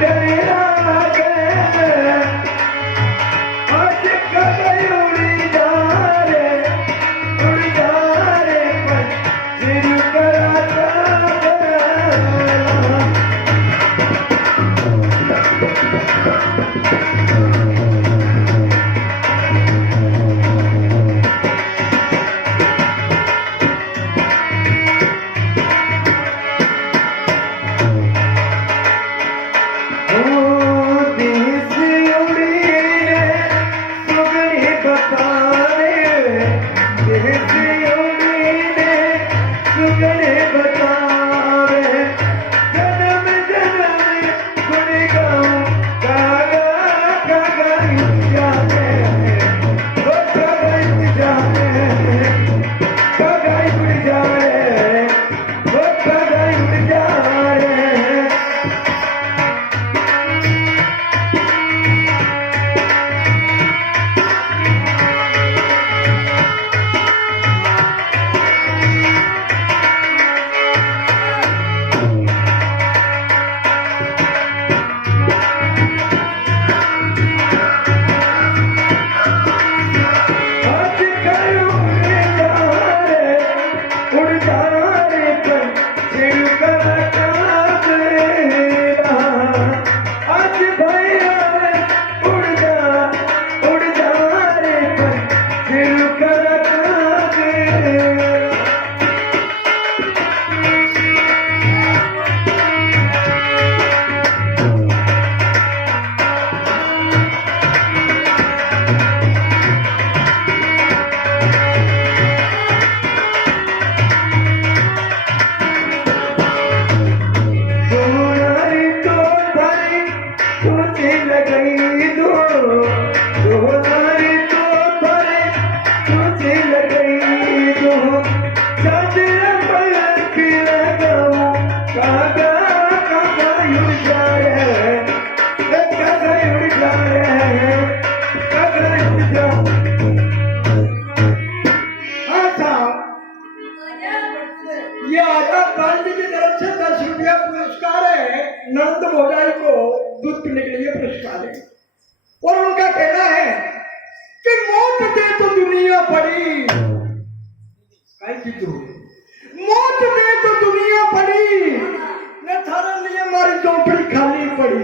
तेरे लागे आज कभी उड़ी जा रे पर दिल कराता नंद भोजाई को दूध पीने के लिए पुरस्कार है और उनका कहना है कि मौत दे तो दुनिया पड़ी मौत दे तो दुनिया पड़ी न थारे लिए हमारी झोपड़ी खाली पड़ी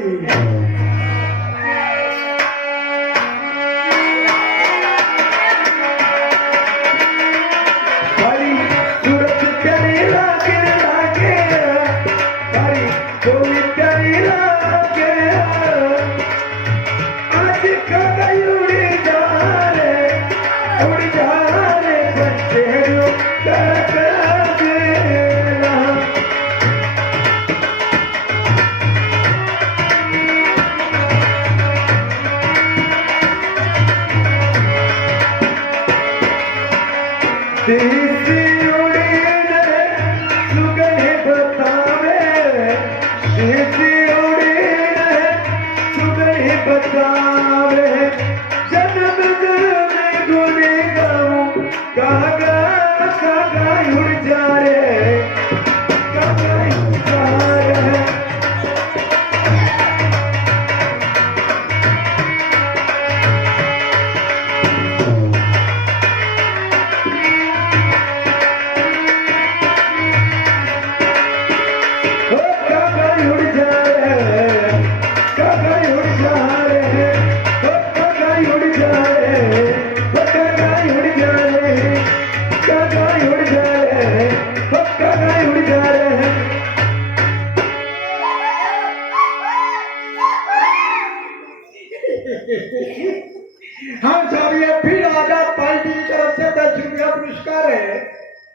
हम सब ये फिर आजाद पार्टी की तरफ से 10 रुपया पुरस्कार है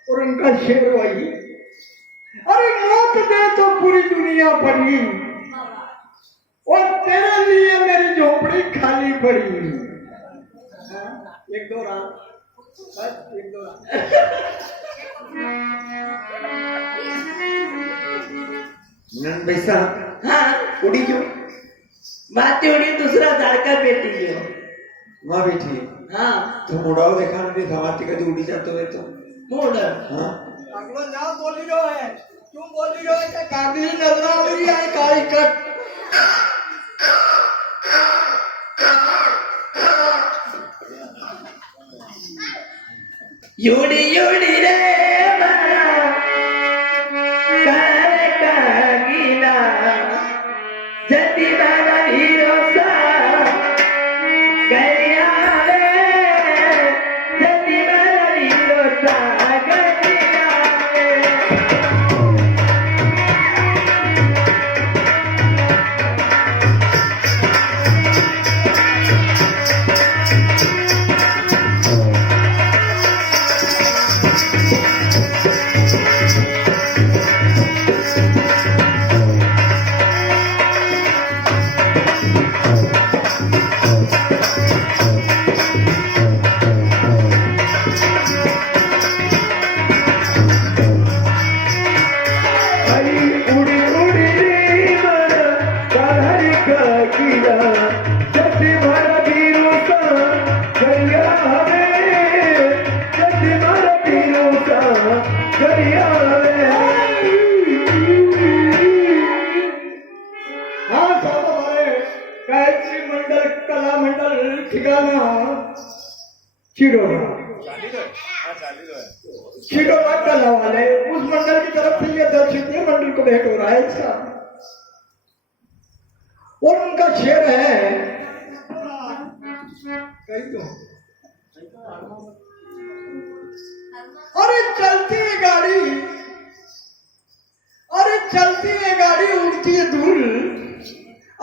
और उनका शेर वही, अरे मौत दे तो पूरी दुनिया पड़ी और तेरे लिए मेरी झोपड़ी खाली पड़ी। एक दो रात बस एक दो रात। नंद भाई साहब, हाँ उड़ी जो बात उड़ी दूसरा झाड़का बेटी जो माँ बेटी। हाँ तो मुड़ाओ देखा नहीं धमाती कभी उड़ी जाते हुए तो मूड हाँ अगला नाम बोली रहो है, तुम बोली रहो है कि कागली नजरा उड़ी आई काली कट योडी योडी रे बाळा काय कागिला जती बाळा हिरोसा गरिया रे जती बाळा हिरोसा गरिया रे हाँ साहब हमारे गायत्री मंडल कला मंडल ठिकाना चिड़ोरा चिड़ोरा कला वाले उस मंडल की तरफ से ये 10 रुपये मंडल को भेंट हो रहा है साहब और उनका शेर है कहीं तो अरे चलती है गाड़ी अरे चलती है गाड़ी उड़ती है धूल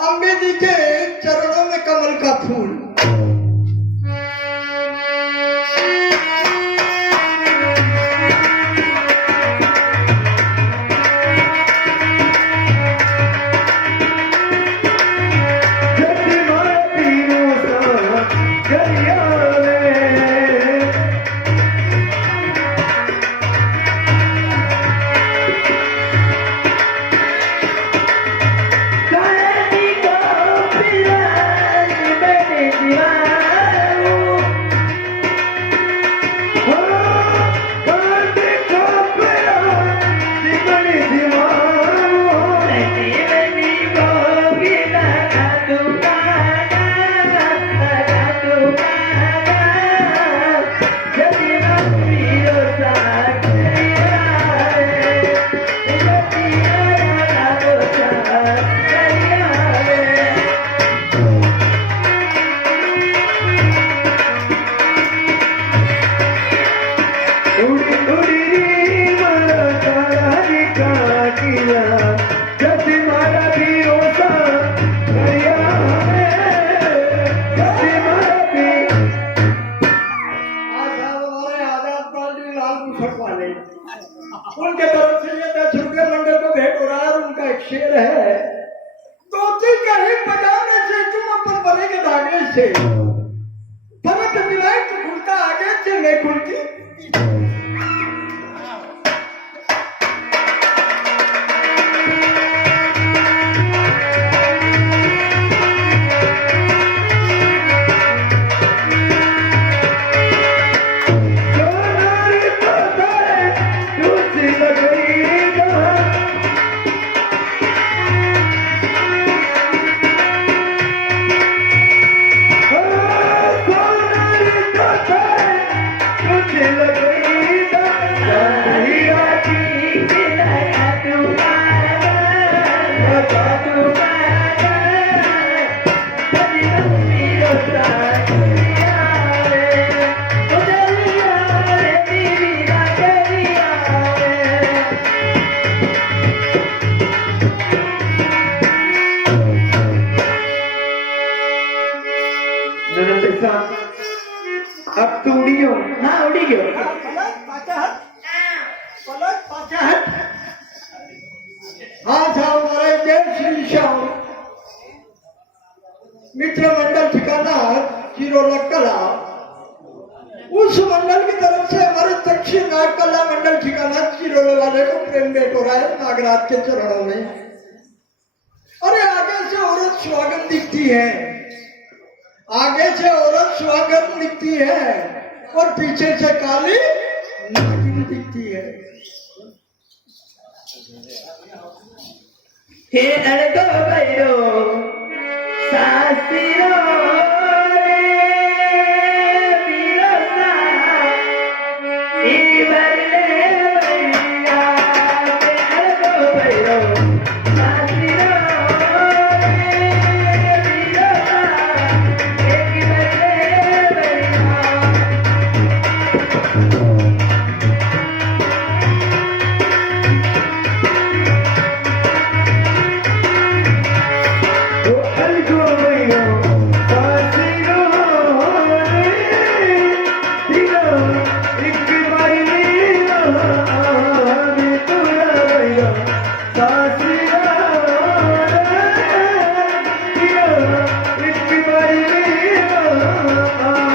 अम्बे जी के चरणों में कमल का फूल उनके तरफ से ये 10 रुपये मंडल को भेंट हो रहा है और उनका एक शेर है तोती कहीं पजामे से तुम अपन बने के धागे से फरक मिलाए तो खुलता आगे से नहीं खुलती अब तू उड़ी हो हाँ उड़ी गयो हाँ जाओ हमारे जय श्री श्याम मित्र मंडल ठिकाना चिरोला कला उस मंडल की तरफ से हमारे दक्षिण नाग कला मंडल ठिकाना चिरोले वाले को प्रेम भेंट हो रहा है नागराज के चरणों में अरे आगे से औरत स्वागत दिखती है आगे से औरत स्वागत दिखती है और पीछे से काली नागिन दिखती है हे अड़को भैरो सासिरो रे पीरो सा ई बरले भैया हे अड़को भैरो सासिरो रे पीरो सा ई बरले भैया ओ अलगो भैया सासिरो रे पीरो एक बारी आवे तोरा भैया सासिरो रे पीरो एक बारी आवे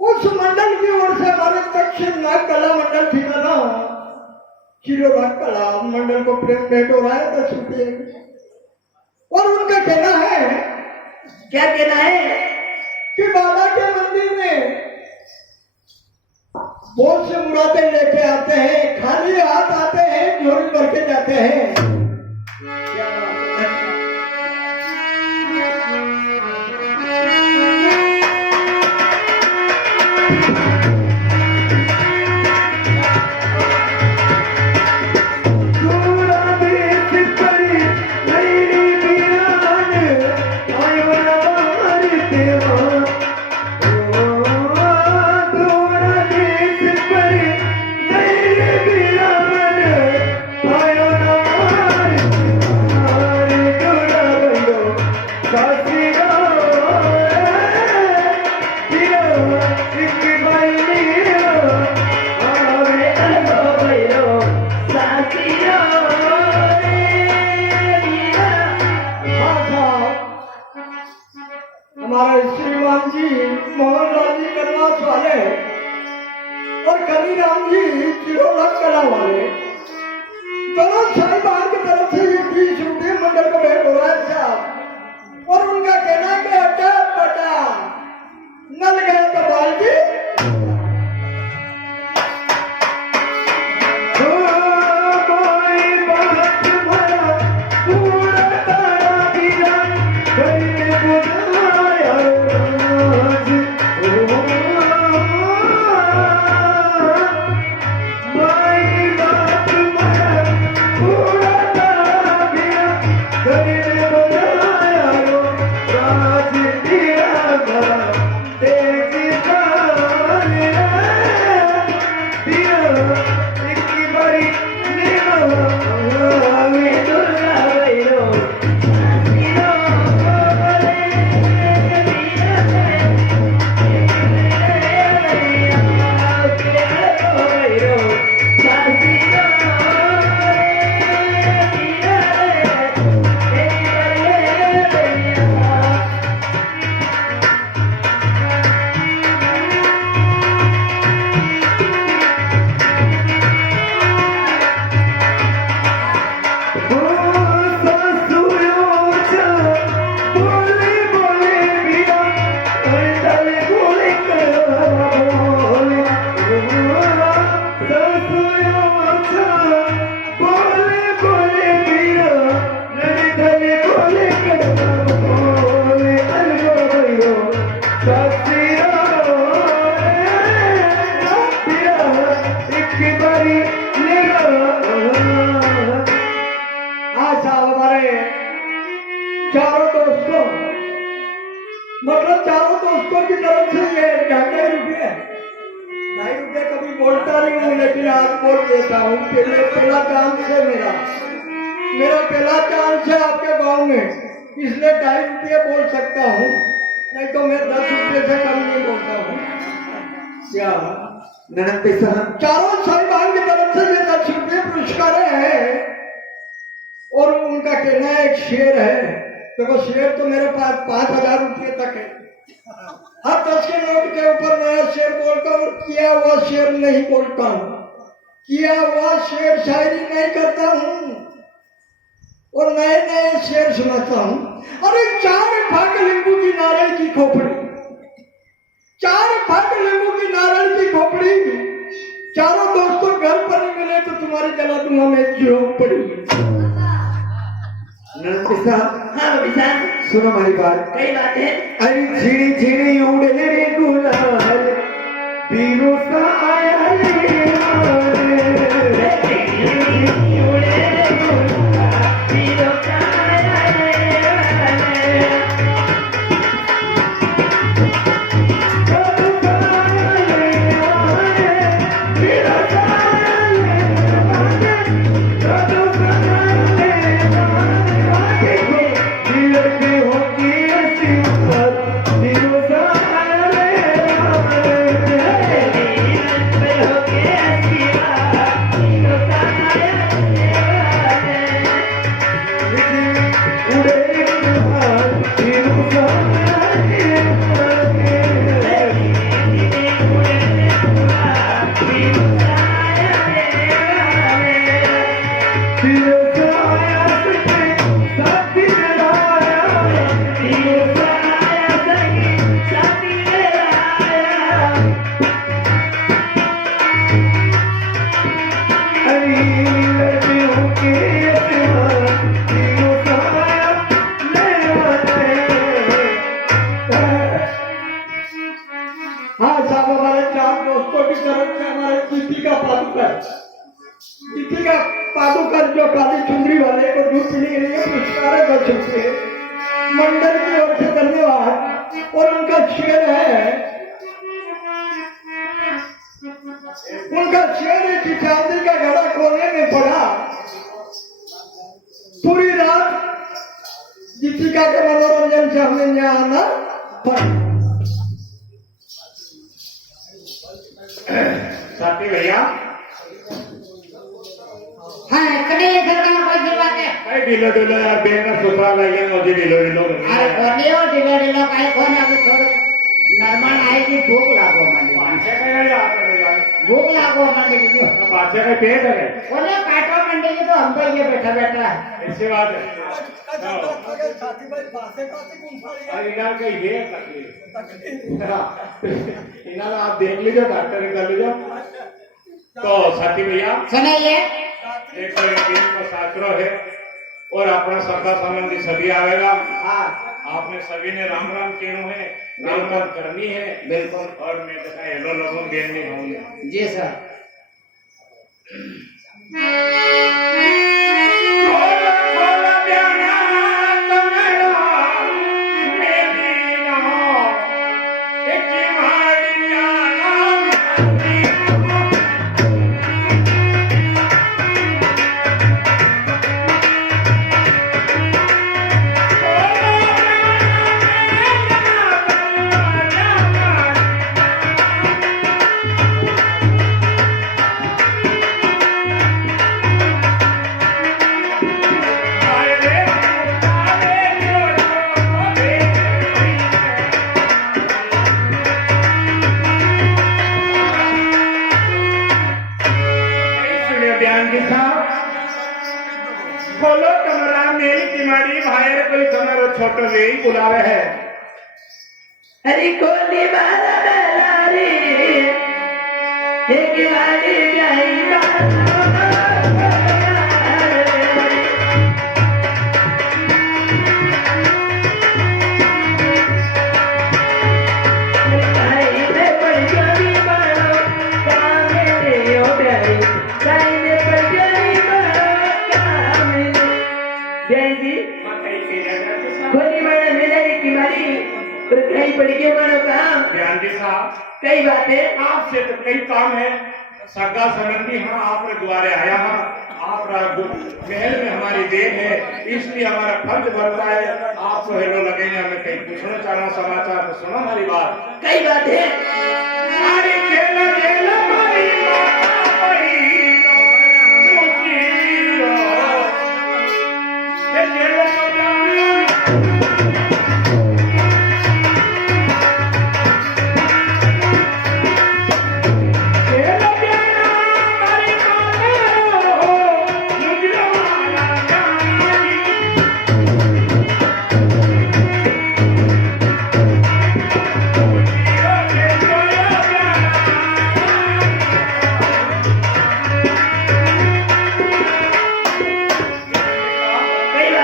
उस मंडल की ओर से हमारे दक्षिण नाग कला मंडल ठिकाना चिरोबाग कला मंडल को प्रेम भेंट हो रहा है 10 रुपये और उनका कहना है क्या कहना है कि बाबा के मंदिर में बहुत से मुरादें लेके आते हैं, खाली हाथ आते हैं, झोली भर के जाते हैं। क्या बात है? हमारे श्रीमान जी मोहनलाल जी करवास वाले और कलीराम जी चिरोलक कला वाले दोनों साहिबान की तरफ से ये 20 रुपये मंडल को भेंट हो रहा है साहब। और उनका कहना है कि अटा पटा नल गया तो बाल्टी Bye. चारों दोस्तों, मतलब चारों दोस्तों की तरफ से ये 2.5 रुपये, 2.5 रुपये कभी बोलता नहीं हूँ, लेकिन आज बोल देता हूँ। पहला चांस है मेरा पहला चांस है आपके गांव में, इसलिए 2.5 रुपये बोल सकता हूँ, नहीं तो मैं 10 रुपये से कम नहीं बोलता हूँ। क्या ननद पैसा चारों साहिबान की तरफ से ये 10 रुपये पुरस्कार है, और उनका कहना है एक शेर है। देखो शेर तो मेरे पास 5,000 रुपये तक है। हर 10 के नोट के ऊपर नया शेर बोलता हूँ, किया हुआ शेर नहीं बोलता हूँ, किया हुआ शेर शायरी नहीं करता हूँ, और नए नए शेर सुनाता हूँ। अरे 4 फाक नींबू की नारियल की खोपड़ी, 4 फाक नींबू की नारियल की खोपड़ी, चारों दोस्तों घर पर नहीं मिले तो तुम्हारी जला दूंगा मैं झोपड़ी। ननद पैसा हाँ बबी साहब, सुनो हमारी बात। कई बात है। अरे झिड़ी झिड़ी उड़े रे गुलाल, पीरो सा आया रे हाँ साहब, हमारे 4 दोस्तों की तरफ से हमारे दीपिका पादुकर जो काली चुंदरी वाले को दूध पीने के लिए पुरस्कार है 10 रुपये, मंडल की ओर से धन्यवाद। और उनका शेर है कि चांदी का घड़ा कोने में पड़ा, पूरी रात दीपिका के मनोरंजन से हमें यहाँ आना पड़ा। साथी भैया हाँ कने सरकार को जीवा के काय ढिलो ढिलो यार बेंगा सुथरा लगे मुझे ढिलो ढिलो अरे कोनियो ढिलो काय कोण अब थोडं नरमान आहे की भूक लागो म्हणजे पाछे काय आता रे भूक लागो म्हणजे की पाछे का पेट है बोले काटो म्हणजे की तो हम तो ये बैठा बैठा ऐसी बात है अरे यार का ये तकलीफ इन्हें आप देख लीजिए डॉक्टर कर लीजिए। तो साथी भैया सुनाइए एक दिन का शास्त्र है और अपना सगा संबंधी सभी आवेगा। हाँ आपने सभी ने राम राम कहना है, राम राम करनी है बिल्कुल। और मैं तो हेलो लोगों देने होंगे जी सर। खोलो कमरा मेरी किमाड़ी बाहर कोई कमरा छोटो ले बुलावे है। अरे कोनी बारा बेलारी एक किमाड़ी जाई कहीं की जगह खोली मारा मेरे की मारी और कहीं पड़ गए मारो काम ध्यान जी साहब कई बात है आपसे तो कई काम है सगा संबंधी हाँ आपके द्वारे आया हाँ आप महल में हमारी देर है इसलिए हमारा फर्ज बनता है आपको हेलो लगेंगे हमें कहीं पूछना चाहना समाचार तो सुनो हमारी बात कई बात है अरे खेला खेला हमारी माता बड़ी मुझी रो ये खेला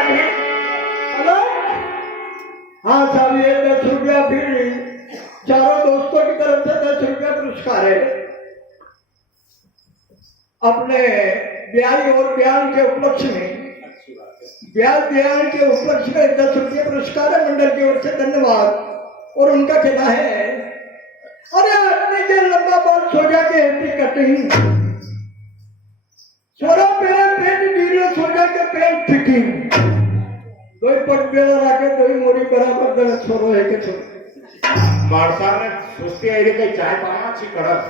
हेलो हाँ साहब ये 10 रुपया फिर चारों दोस्तों की तरफ से 10 रुपया पुरस्कार है अपने ब्याह और बयान के उपलक्ष्य में बयान के उपलक्ष्य में 10 रुपये पुरस्कार है मंडल की ओर से धन्यवाद और उनका कहना है अरे अपने के लंबा बाल सोजा के हैप्पी कटिंग सोरा पेरा पेट डीलो सोजा के पेट फिटिंग दो पट बेला राके दो मोरी बराबर दल छोरो है के छोरो मारसा ने सुस्ती आई कहीं चाय पाना अच्छी कड़क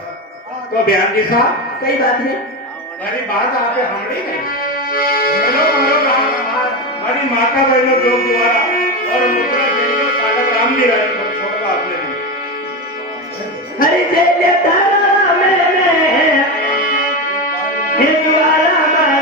तो बयान जी साहब कई बात है हमारी बात आगे हमने नहीं हेलो हमारी माता बहनों जो द्वारा और मुद्रा देंगे सागर राम जी राय को छोड़कर आपने नहीं हरि जय तारा में हिंदवाला मारा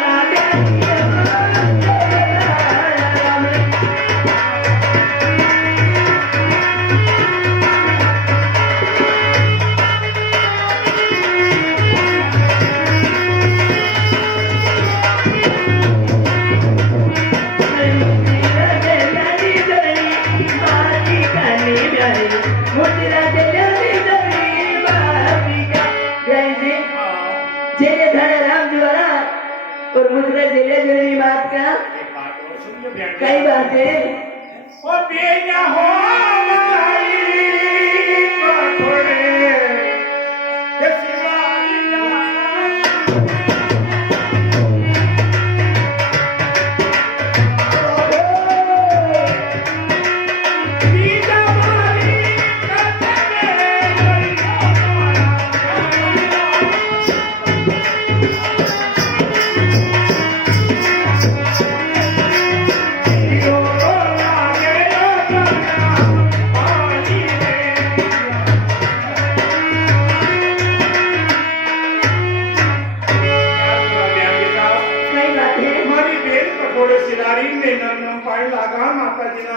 और मुझे जिले जुड़ी बात का कई बात है ओ बेना हो हमारी थोड़े ये शिवाली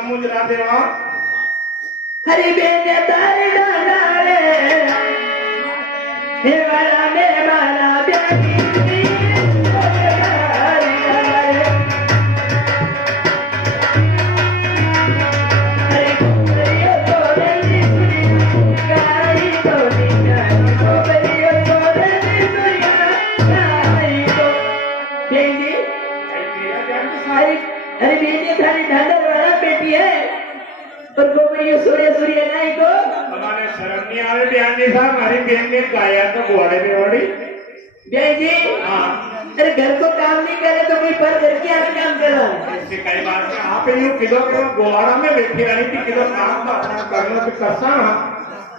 मुजरा देवा हरि बेन तारे डाले हे वाला में मारा ब्याही अरे बेटी थारी ढांडर वाला बेटी है और गोबरियो सूर्य सूर्य नहीं को हमारे शरण नहीं आवे बयान जी साहब हमारी बहन ने गाया तो घोड़े पे ओढ़ी जय जी हाँ अरे घर को काम नहीं करे तो कोई पर घर के आगे काम करो इससे कई बात है आप यूं किलो गोवाड़ा में बैठी रही थी किलो काम अपना करना तो करता ना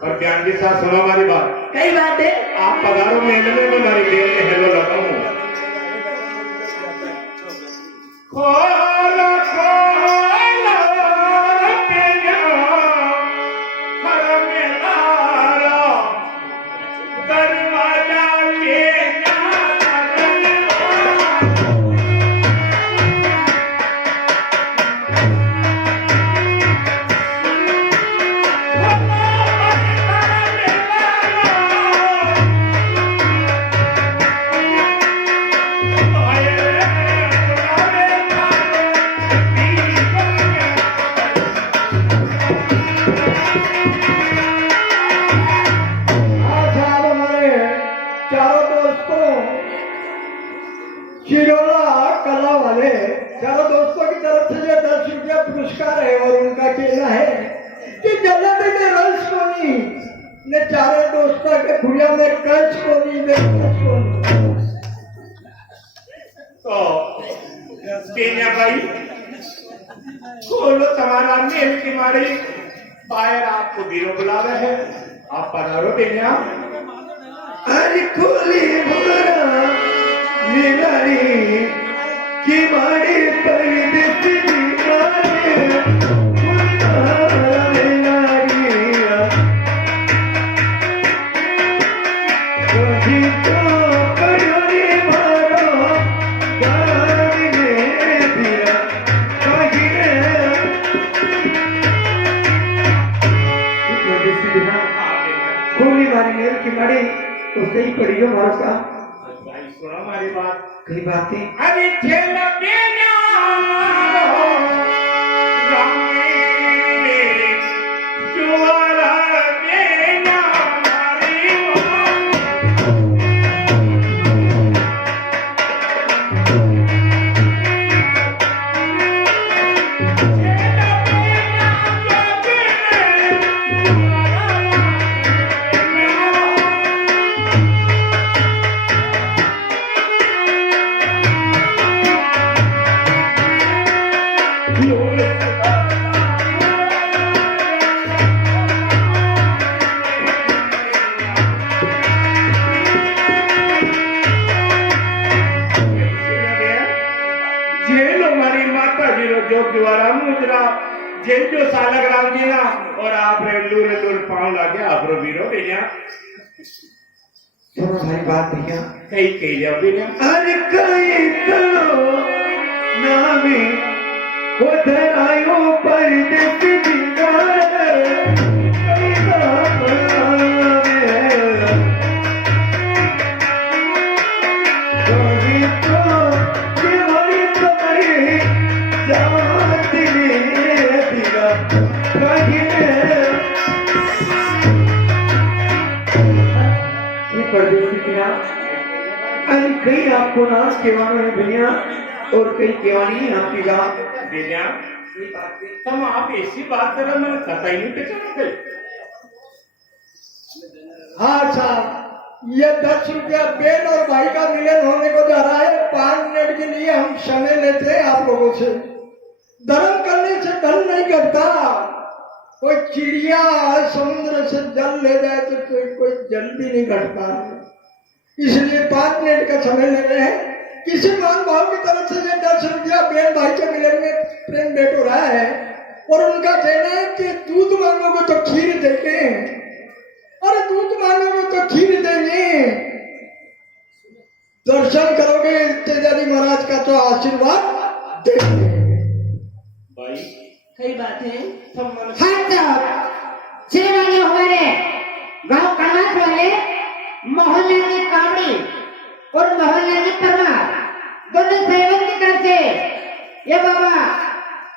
और बयान जी साहब सुनो हमारी बात कई बात है आप पधारो मेले में मैं हमारी बहन ने हेलो लगाऊं खोलो खोलो तेरा हर मेरा दरवाजा के पुरस्कार है और उनका कहना है कि जलेबी में रस को नहीं ने चारे दोस्तों के खुलिया में कच को नहीं में कच को नहीं। तो तेजा भाई खोलो तुम्हारा मेल की मारी बाहर आपको बीरो बुला रहे हैं, आप पधारो तेजा। अरे खोली भरा नीलारी की मारी परदेसी दीवाने नीलारिया कभी तो करोरी मारो गाड़ी में दिया कहीं परदेसी दिना खोली मारी नील की मारी तो सही पड़ी हो मारो का भाई सुनो हमारी बात, कई बातें अरे खेल बेना रामी जुआरा बेना मारी जो द्वारा मुद्रा जेल जो सालक राम जी ना और आप रे लूर पाँव लागे आप रो वीरो भैया सुनो भाई बात भैया कही जाओ भैया। अरे कई करो नामी उधर आयो परदेसी दीवाने कई परदेसी की नाम अरे कई आपको नाम केवानो है भैया और कई केवानी है आपकी गाँव भैया तुम आप ऐसी बात कर रहे मैंने पता ही नहीं पहचाना गई। हाँ साहब, ये 10 रुपया बेन और भाई का मिलन होने को जा रहा है। 5 मिनट के लिए हम समय लेते हैं आप लोगों से। धर्म करने से धन नहीं करता। कोई चिड़िया समुद्र से जल ले जाए तो कोई जल भी नहीं घटता। इसलिए 5 मिनट का समय ले रहे हैं। किसी मान भाव की तरफ से ये 10 रुपया बेन भाई के मिलन में प्रेम भेंट हो रहा है और उनका कहना है कि दूध मांगोगे तो खीर देंगे। अरे दूध मांगोगे तो खीर देंगे। दर्शन करोगे तेजाजी महाराज का तो आशीर्वाद देंगे। भाई कई बात है श्रीमानी हमारे गांव कनाथ वाले मोहल्ले की कावड़ी और मोहल्ले की परमार दोनों सहयोग की तरफ से ये बाबा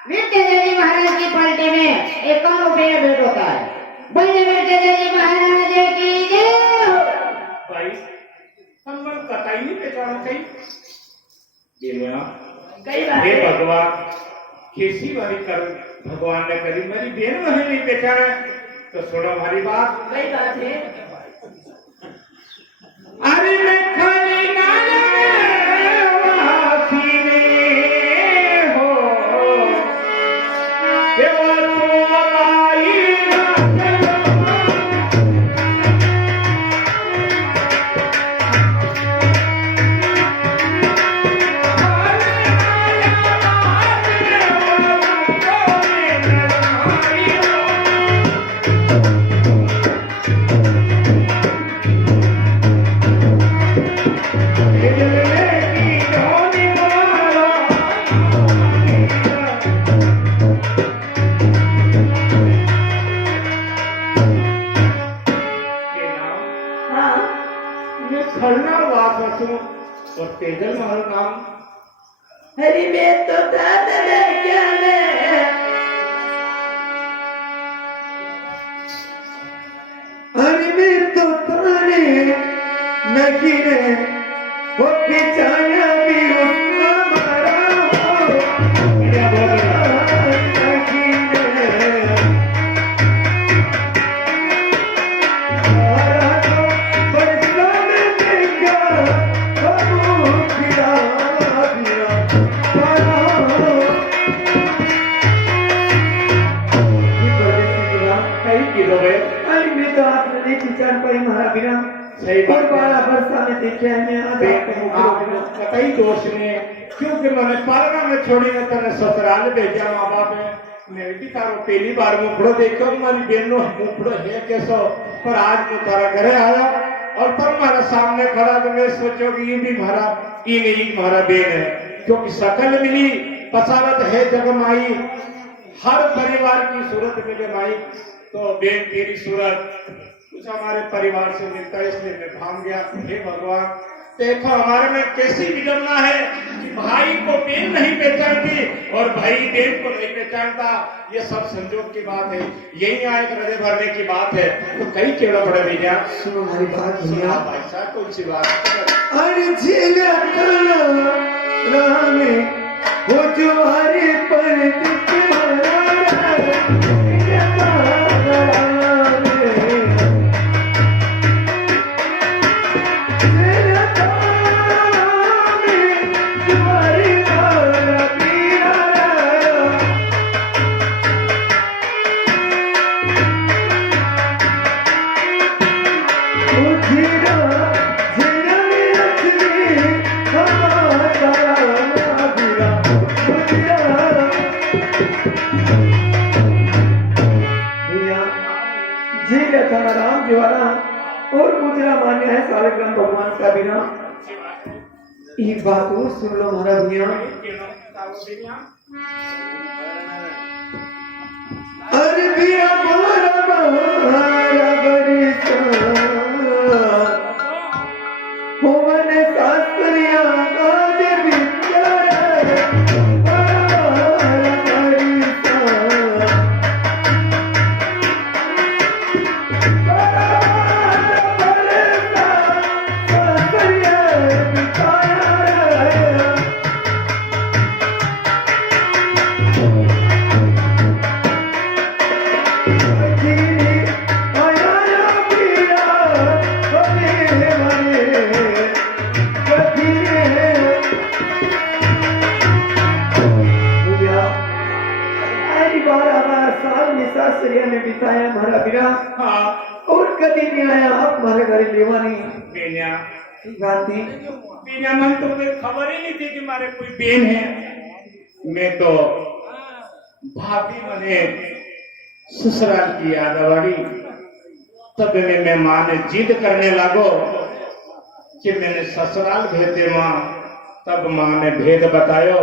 विद्याजी महाराज की पार्टी में 51 रुपये भेंट होता है। बोले विद्याजी महाराज की जय। भाई हम मन कथा ही नहीं पहचाना कहीं कई बात हे है। भगवान कैसी बारी कर भगवान ने करी मेरी बेन वही नहीं पहचाना तो सुनो हमारी बात। कई बात है। अरे मैं खाली नाला वासी में हो देवा तो आई और तेजल महल नाम हरी में तो दादा क्या अरे मैं तो ताने नगीने वो बेचारा भी उसका मारा हो क्या बोल रहा बिना सही बात है। बारह वर्षा में देखे हैं मैं आज आपको कतई दोष नहीं है, क्योंकि मैंने पालना में छोड़ी ने तने ससुराल भेजा माँ बाप ने। मैं भी तारो पहली बार मुखड़ो देखो, मारी बहनों मुखड़ो है कैसो, पर आज मैं तारा घरे आया और पर मारा सामने खड़ा तो मैं सोचो कि ये भी मारा, ये नहीं मारा बेन है, क्योंकि शकल मिली, पसारत है जगमाई, हर परिवार की सूरत मिले माई, तो बेन तेरी सूरत कुछ हमारे परिवार से मिलता है, इसलिए मैं भाग गया। हे भगवान देखो हमारे में कैसी विडम्बना है कि भाई को बहन नहीं पहचानती और भाई बहन को नहीं पहचानता। ये सब संजोग की बात है, यही आए हृदय भरने की बात है, तो कई केड़ा पड़े भैया। सुनो हमारी बात सुना भैया भाई साहब कौन सी बात। अरे झीला रामे वो तुम्हारे पर राम द्वारा और गुजरा मान्य है सारे ग्रह भगवान का बिना। एक बात और सुन लो हमारा भैया, अरे भैया शास्त्रिया शास्त्रिया ने बिताया हमारा विराह, हाँ और कभी नहीं आया आप हमारे घर लेवा नहीं बेनिया बात थी। बेनिया मन तो मुझे खबर ही नहीं थी कि हमारे कोई बेन है। मैं तो भाभी मने ससुराल की याद आवाड़ी, तब मैं माँ ने जिद करने लागो कि मैंने ससुराल भेजे माँ, तब माँ ने भेद बतायो।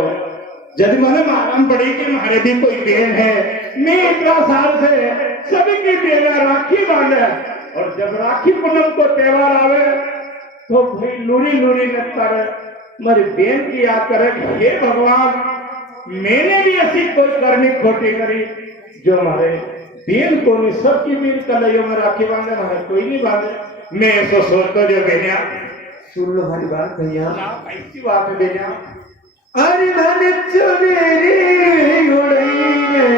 जब मैंने मालूम पड़ी कि हमारे भी कोई बेन है, मैं इतना साल से सभी की बेना राखी बांधे, और जब राखी पूनम को त्योहार आवे तो भाई लूरी लूरी लगता रहे, मेरी बेन की याद करे कि हे भगवान मैंने भी ऐसी कोई करनी खोटी करी जो हमारे बेन को नहीं, सबकी बेन कलैयो में राखी बांधे, हमारे कोई नहीं बांधे। मैं ऐसा सोचता जो बेनिया सुन लो हमारी बात भैया, ऐसी बात है बेनिया। अरे मैंने चुनेरी उड़ई में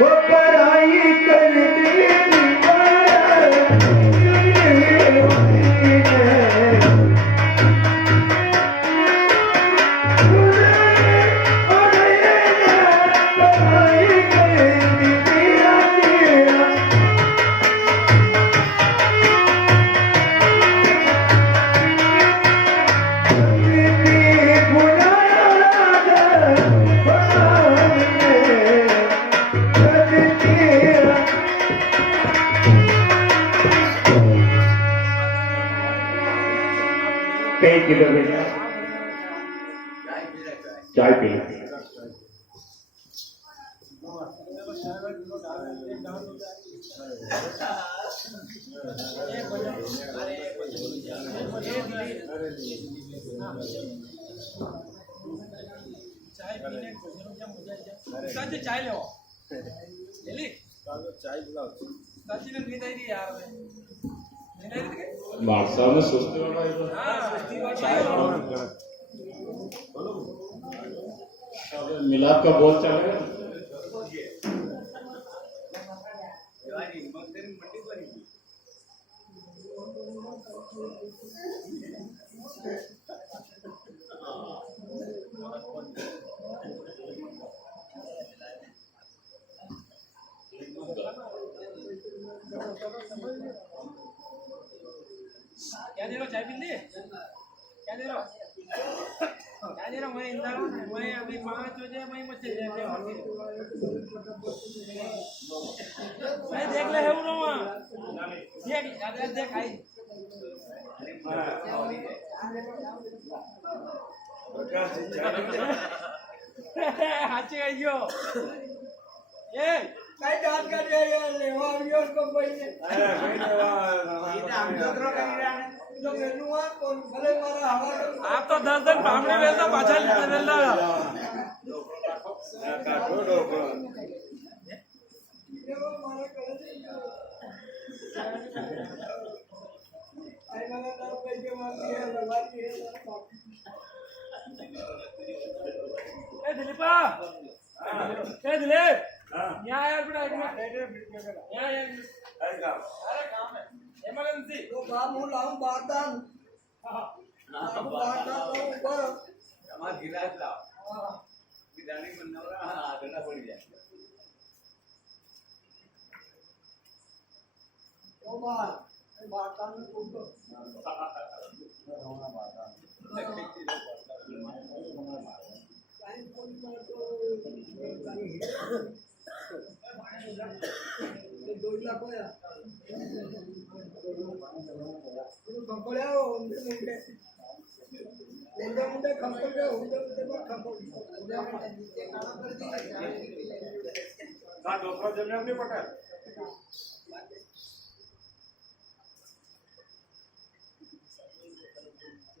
वो पराई कर दी कई किलो में चाय पी। चाय ले ले चाय बुलाओ चाची ने नहीं दी यार बादशाह में सोचते हो मिलाप का बहुत चल रहा है। क्या दे रहा चाय पी ली क्या दे रहा मैं इंदा मैं अभी 5 बजे मैं मचे मैं देख ले हूं ना देख आई हाची आयो ए काय जात का लेवा आवियो को कोई ने जो मेनुआ कोण भले मारा हवा आप तो 10 दिन भामड़े वेलता पाछा वेलता मारा करे आई मला तर पैसे मारती है लगाती है ए दिलीपा ए दिलीप यहाँ यार बेटा एक मिनट यहाँ यार अरे काम है इमरजेंसी तो बाबू लाऊं बारदान बारदान लाऊं ऊपर हमारा गिलास लाओ बिरयानी बनना आधना पड़ जाए ओ बार बारदान में ऊपर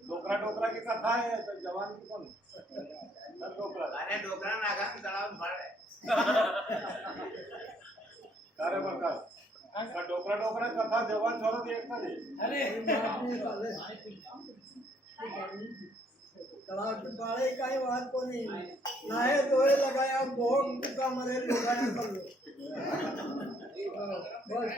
डोकरा डोकरा की कथा है तो जवान की कौन डोकरा अरे डोकरा नागा तलाव में भर है अरे बका का डोकरा डोकरा कथा जवान छोरो देख था दे अरे तलाक पाले काई बात को नहीं नाहे दोए लगाया भोग का मरे लगाया कर लो बस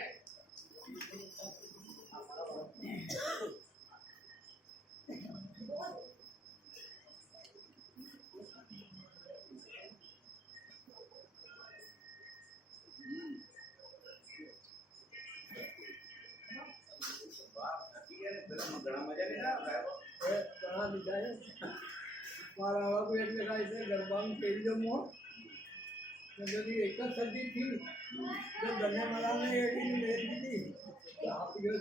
मारा हवा को एक लगाई से गरबा में तेल जो मोह यदि एक सर्दी थी जब गन्ने वाला ने एक दिन मेरी दी तो आप जो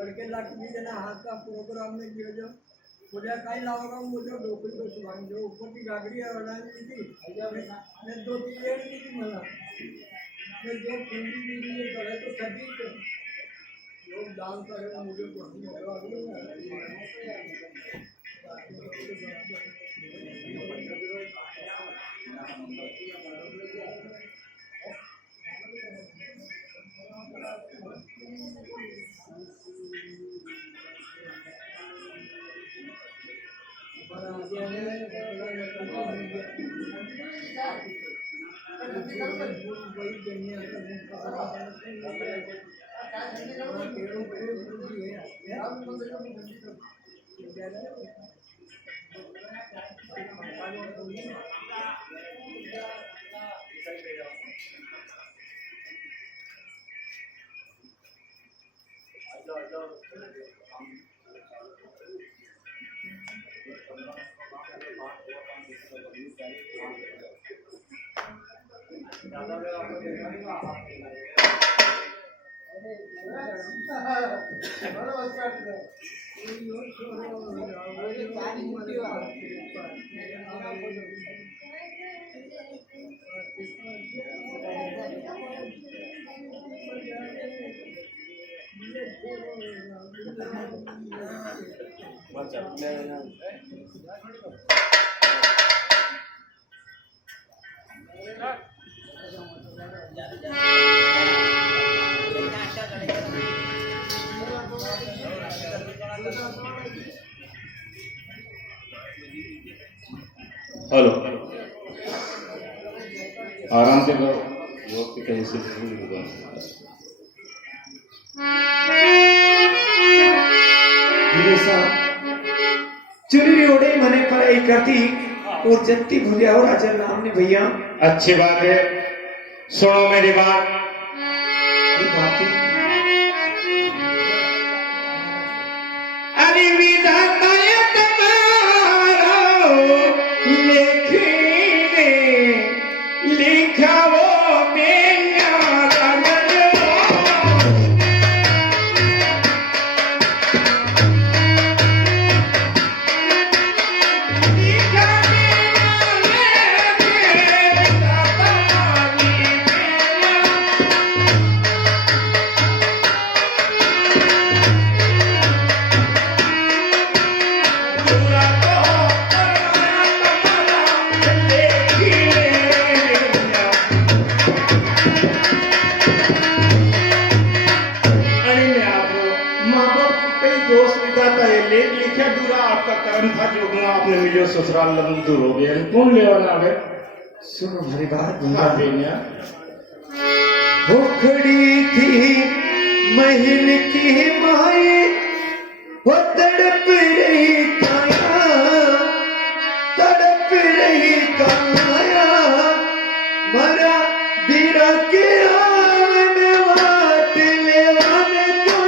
लड़के लाख भी देना हाथ का प्रोग्राम में किया जो मुझे कहीं लाओगा मुझे डोकरी को सुनाई जो ऊपर की गागड़ी है वाला ने दी मैं 2-3 लेट की थी मला मैं जो ठंडी दी ये करे तो सर्दी को लोग दान करेगा मुझे कुछ नहीं होगा हेलो आराम से करो योग की कहीं से नहीं होगा चुनी ओडे मने पढ़ाई करती और जत्ती भूलिया और अचल नाम ने भैया अच्छी बात है सुनो मेरी बात लिखा वो बेनिया आपका कर्म था जो हुआ आपने मिलो ससुराल लंबी दूर हो गया कौन ले वाला है सुनो हमारी बात हाँ बेनिया वो खड़ी थी महिल की माई वो तड़प रही काया तड़प रही काया मरा बीरा के आग में वाट लेवाने को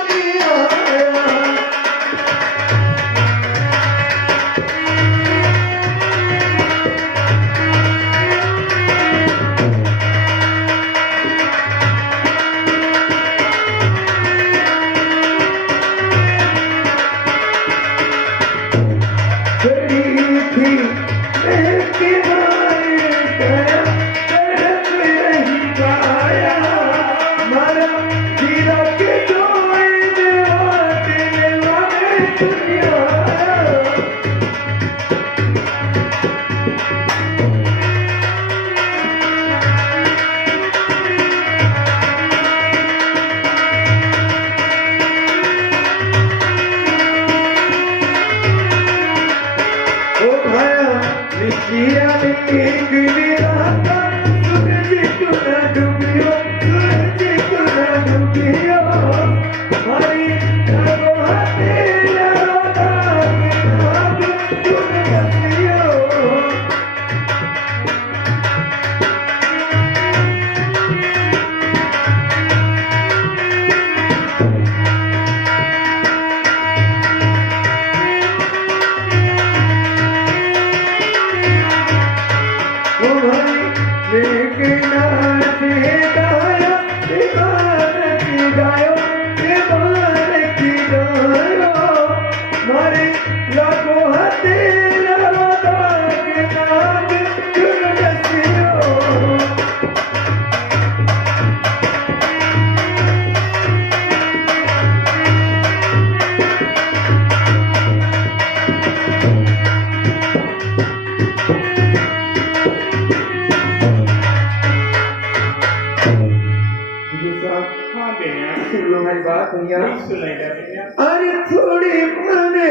नहीं आया अरे थोड़ी मने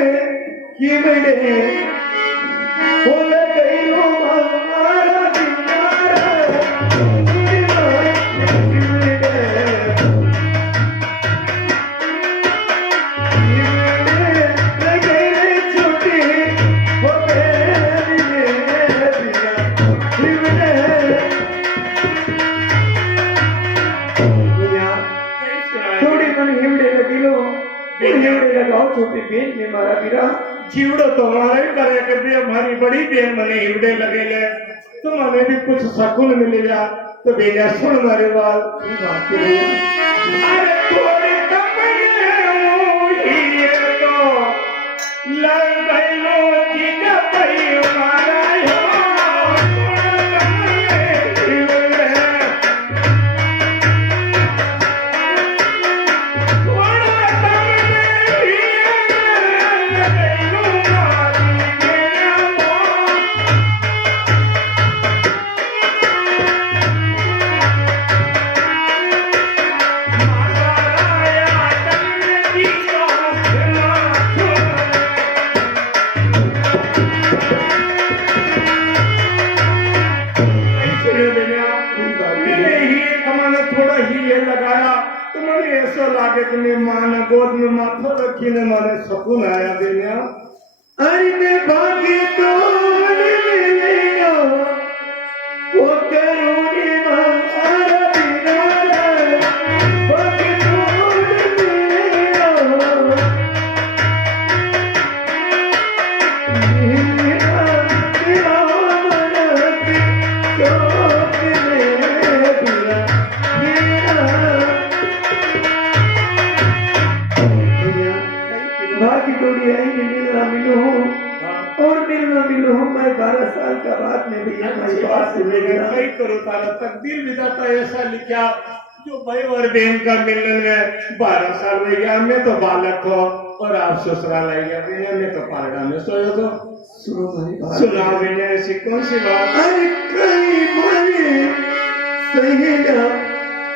कि बड़े बोल गई हो हमारा किनारा छोटी हो थोड़ी मन हिमड़े लगी लो हिमड़े लगाओ छोटी बेन ने मारा बीरा जीवड़ो तो हमारे करे कभी हमारी बड़ी बेन मने हिवड़े लगे ले तो हमें भी कुछ सकून मिलेगा तो बेजा सुन हमारे बाल अरे थोड़ी ये तो लग गई लो जीजा पई हमारा माना गोद में माथा रखी ने माने सुकून आया देना अरे मैं भागी तो मिलेगा वो करूँगी हमारा बिनारा भागी तो मिलेगा मेरा मन की सोच में आपने भैया हमारी अच्छी बात बात सुन है, लिया। कई करो तारा तकदीर विधाता ऐसा लिखा जो भाई और बहन का मिलने में 12 साल हो गया। मैं तो बालक हो और आप ससुराल आई गया भैया, मैं तो पारडा में सोयो तो। सुनो हमारी बात। सुनाओ भैया, ऐसी कौन सी बात? अरे कहीं माने सहेला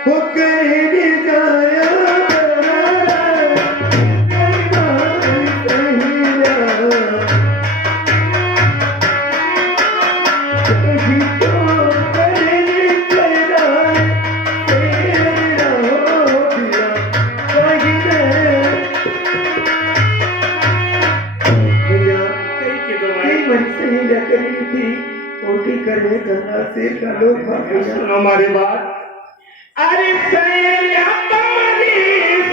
वो कहीं भी जाया शेर का लोग सुनो हमारी बात। अरे सैया तुम्हारी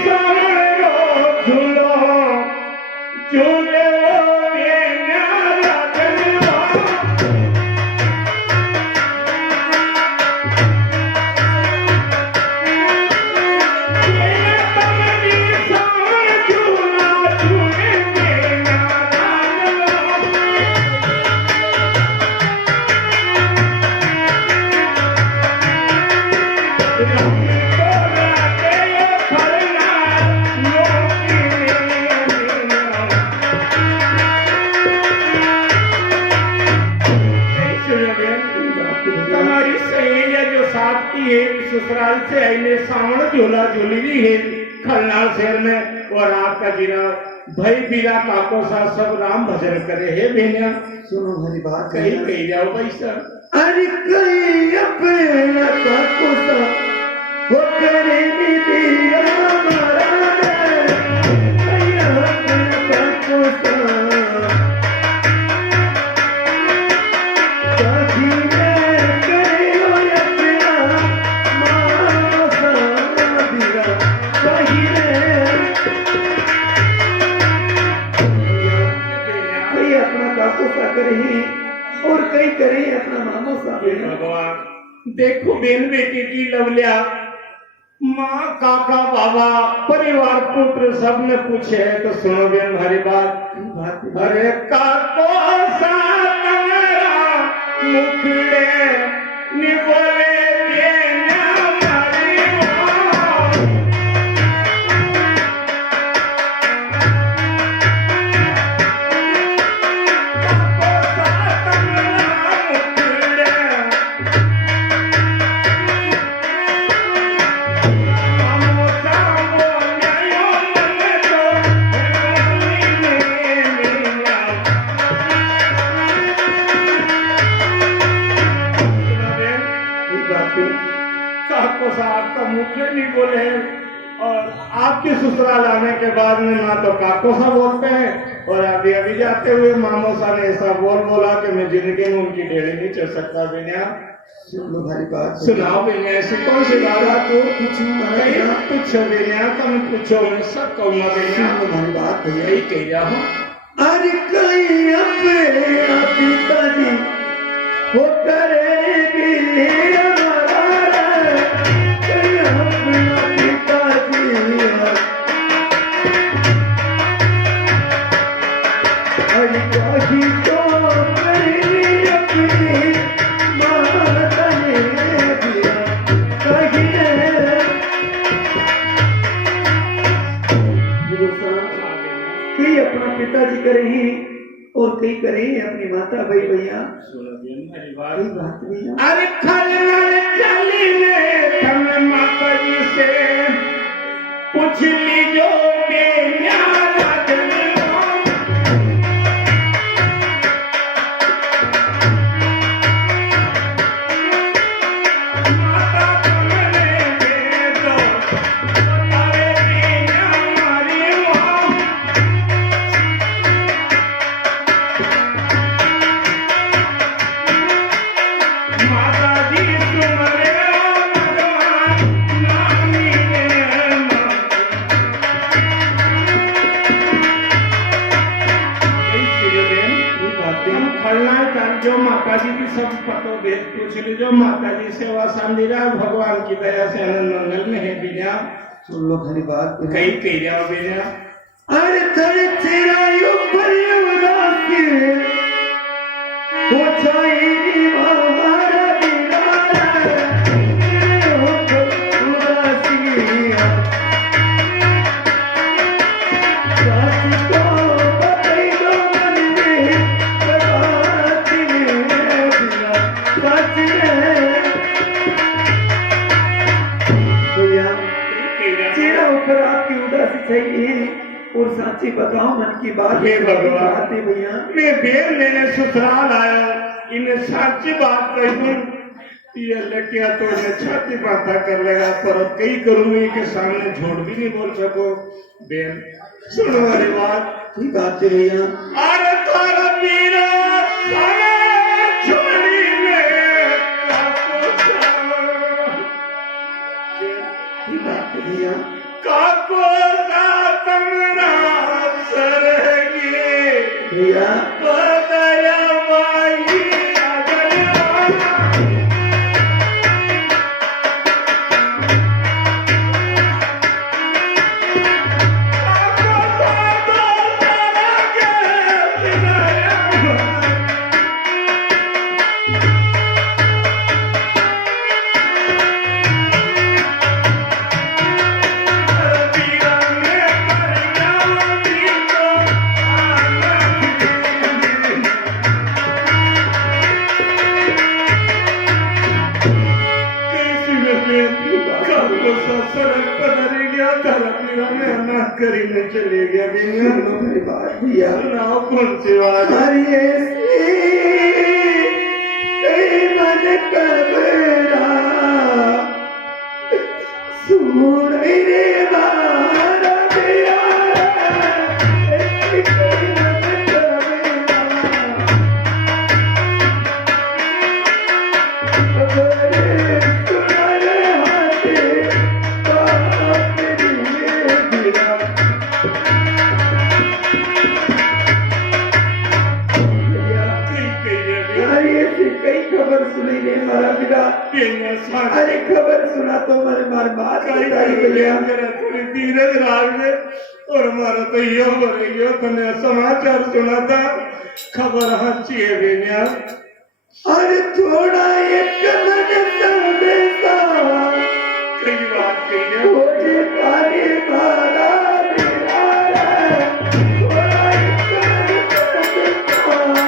सोनो झूलो झूले ये न्यारा झूलो। सैया तुम्हारी सोनो झूला झूले ये न्यारा झूलो। तुम्हारी सहेलिया जो साथ की है ससुराल से आईने सावण झूला झूली भी है खलनाल शहर में। और आपका गिरा भाई बीरा काको सा सब राम भजन करे है बेनिया। सुनो हमारी बात। कहीं कहीं जाओ भाई सर। अरे कहीं अपना काको सा वो करे नी दिया हमारा कहीं अपना काको सा काकी में करे हो अपना मानो सा दिया कहीं कहीं अपना काको सा करे और कई करे अपना मामो सा। भगवान देखो बेन बेटी की लवलिया माँ काका बाबा परिवार पुत्र सब ने पूछे है तो सुनो बेन हमारी बात। अरे काको सा तुम्हारा मुखड़े निबोले देना हमारी माँ। काको साहब का मुखड़े नहीं बोले और आपके ससुराल आने के बाद में ना तो काको सा बोलते हैं और अभी अभी जाते हुए मामो सा ने ऐसा बोला कि मैं जिंदगी में उनकी डेली नहीं चल सकता। बिना सुनो हमारी बात। सुनाओ बिना ऐसी कौन सी बात तो पूछो बिना तुम पूछो मैं सब कहूँगा बिना हमारी बात भैया। यही कह जाओ। अरे कहीं अपने पिताजी वो करेगी हमारा कहीं अपना पिताजी अरे काशी तो करेगी अपनी माता ने दिया कहीं कहीं अपना पिताजी करेगी और कई करे अपनी माता भाई भैया। बात नहीं। अरे खलनल चली ने तम माता जी से पूछ लीजो बेनिया माता तुमने दे दो तारे बेनिया हमारी माँ। माता जी तुम्हारे भगवान नामी जो माता जी की सब पतो भेद पूछ ली जो माता जी सेवा संदिरा भगवान की दया से आनंद मंगल में है बिना। सुन लो खाली बात कहीं कह जाओ बिना। अरे तेरे तेरा ऊपर उदासी वो चाहिए कसी चाहिए और साची बताओ मन की बात हे भगवान। बात है भैया मैं बेर लेने ससुराल आया इन्हें साची बात कही ये लड़कियां तो इन्हें छाती बाता कर लेगा पर अब कई करूंगी के सामने झूठ भी नहीं बोल सको बेन सुनो मेरी बात की बात है भैया अरे थारा वीरा सारे छोड़ी में काको की बात है भैया काको तमना सरगी भैया बदया माई करीने चले गया भैया सुनाओ कौन सी बात अरे मन कबरा सुन रे बारा मेरा अरे खबर सुना तो मैंने मार बात थोड़ी धीरज राज और हमारा तो यो हो रही हो तने समाचार सुना था खबर अच्छी है बेनिया अरे थोड़ा एक संदेशा कई बात कही है मुझे पानी मारा थोड़ा एक संदेशा थोड़ा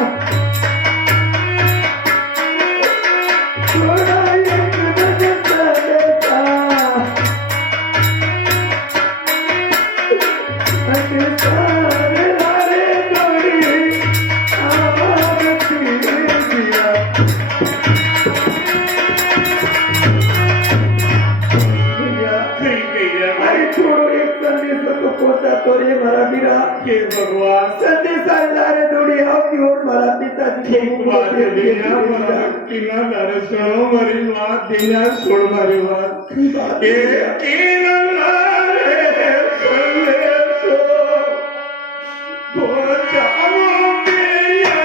भगवान संदेशा लारे दौड़ी आओ की ओर मारा पिताजी ठीक बात है बेनिया किना लारे सुनो मेरी बात बेनिया सुन मेरी बात ये किना लारे सुन ले सो वो जाओ बेनिया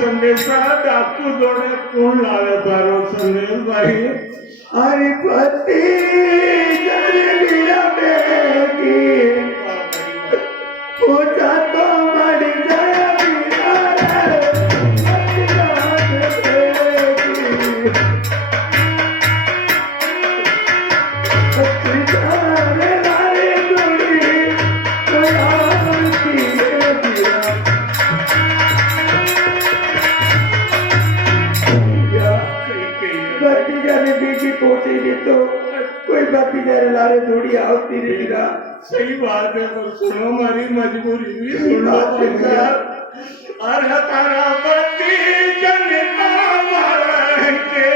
संदेशा आपको दौड़े कौन लावे बारो संदेश भाई अरे पति जन मेरा बेगी पूछा तो मर जाए तो कोई भतीजा लारे थोड़ी आवती रहेगा सही बात है पर सुनो हमारी मजबूरी भी सुनो पड़ता अरे तारा पति जनता मारेंगे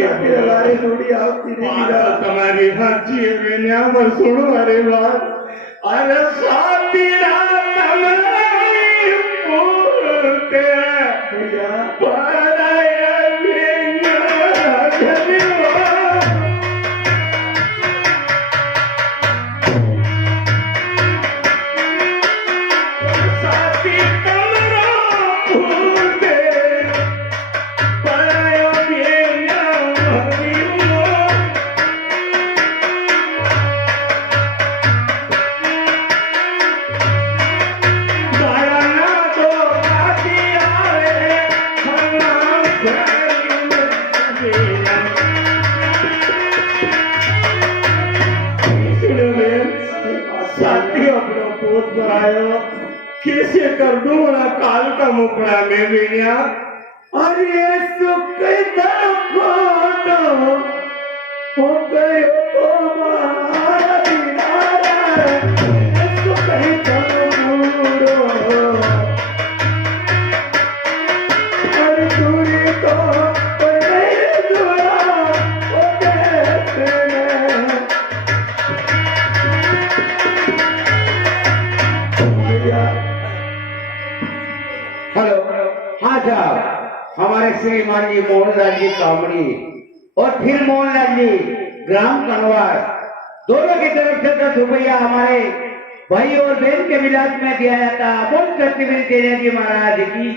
साथी हमारे थोड़ी आवती नहीं बात तो तुम्हारी हाथी है बेनिया पर सुनो अरे बात अरे साथी रात हमारी पूरते भैया पराया बेनिया धन्यवाद साथी कमरा पूरते पराया बेनिया धन्यवाद गाना तो आती आवे हम साथी अपना पोत बनायो कैसे कर दूं बड़ा काल का मुखड़ा में बेनिया अरे सुख फोटो हो गयो तुम्हारा दीवारा सुख पूरो अरे दूरी तो नहीं दूरा हो कैसे हेलो, हाँ साहब, हमारे श्रीमान जी मोहनलाल जी कामड़ी और फिर मोहनलाल जी ग्राम कनवार दोनों की तरफ से 10 रुपया हमारे भाई और बहन के मिलाद में दिया जाता। बहुत करती मेरी तेजा जी महाराज की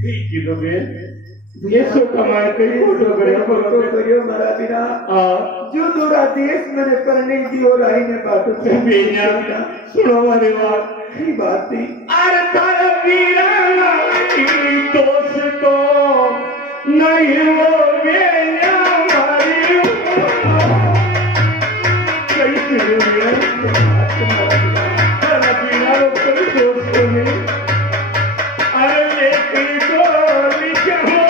ठीक ही तो बेन ये सो कमाए कई फोटो फोटो करियो मारा बिना जो दूरा देश मैंने पढ़ने की और आई ने बातों से बेनिया सुनो हमारी बात की बात थी अरे तारा वीराना की दोस्तों नहीं वो बेनिया हमारी कैसे हुई तारा वीराना कोई दोस्तों नहीं अरे लेकिन तो लिखा हो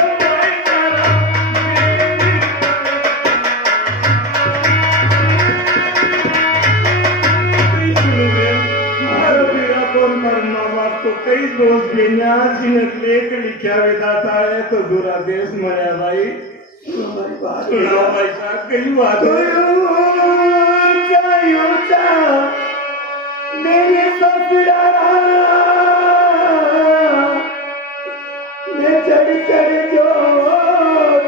तो कई दोस्त बिना लेख लिखा विदाता है तो दूरा देश मरा भाई हमारी बात सुना भाई साहब कई बात मेरे ससुराल में चढ़ जो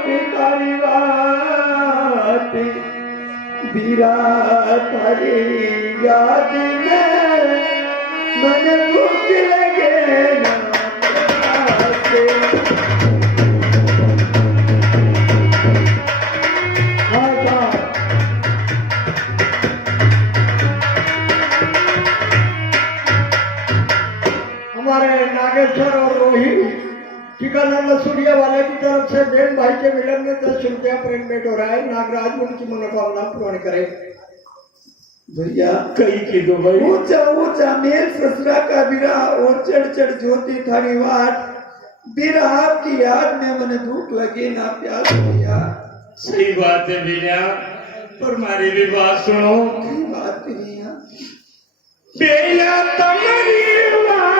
भिखारी बात बीरा तारी याद में मन भूख लगे ना हमारे नागेश्वर और रोहित ठिकाना मसूरिया वाले की तरफ से बहन भाई के मिलन में 10 रुपया प्रेममेंट हो रहा है। नागराज उनकी मनोकामना पूर्ण करे। भैया कई की दो भाई ऊंचा ऊंचा मेल ससुरा का बिरा और चढ़ चढ़ ज्योति थारी वाट बिरा आपकी याद में मन भूख लगे ना प्यास भैया सही बात है भैया पर हमारी भी बात सुनो की बात भैया बेला तुम्हारी बात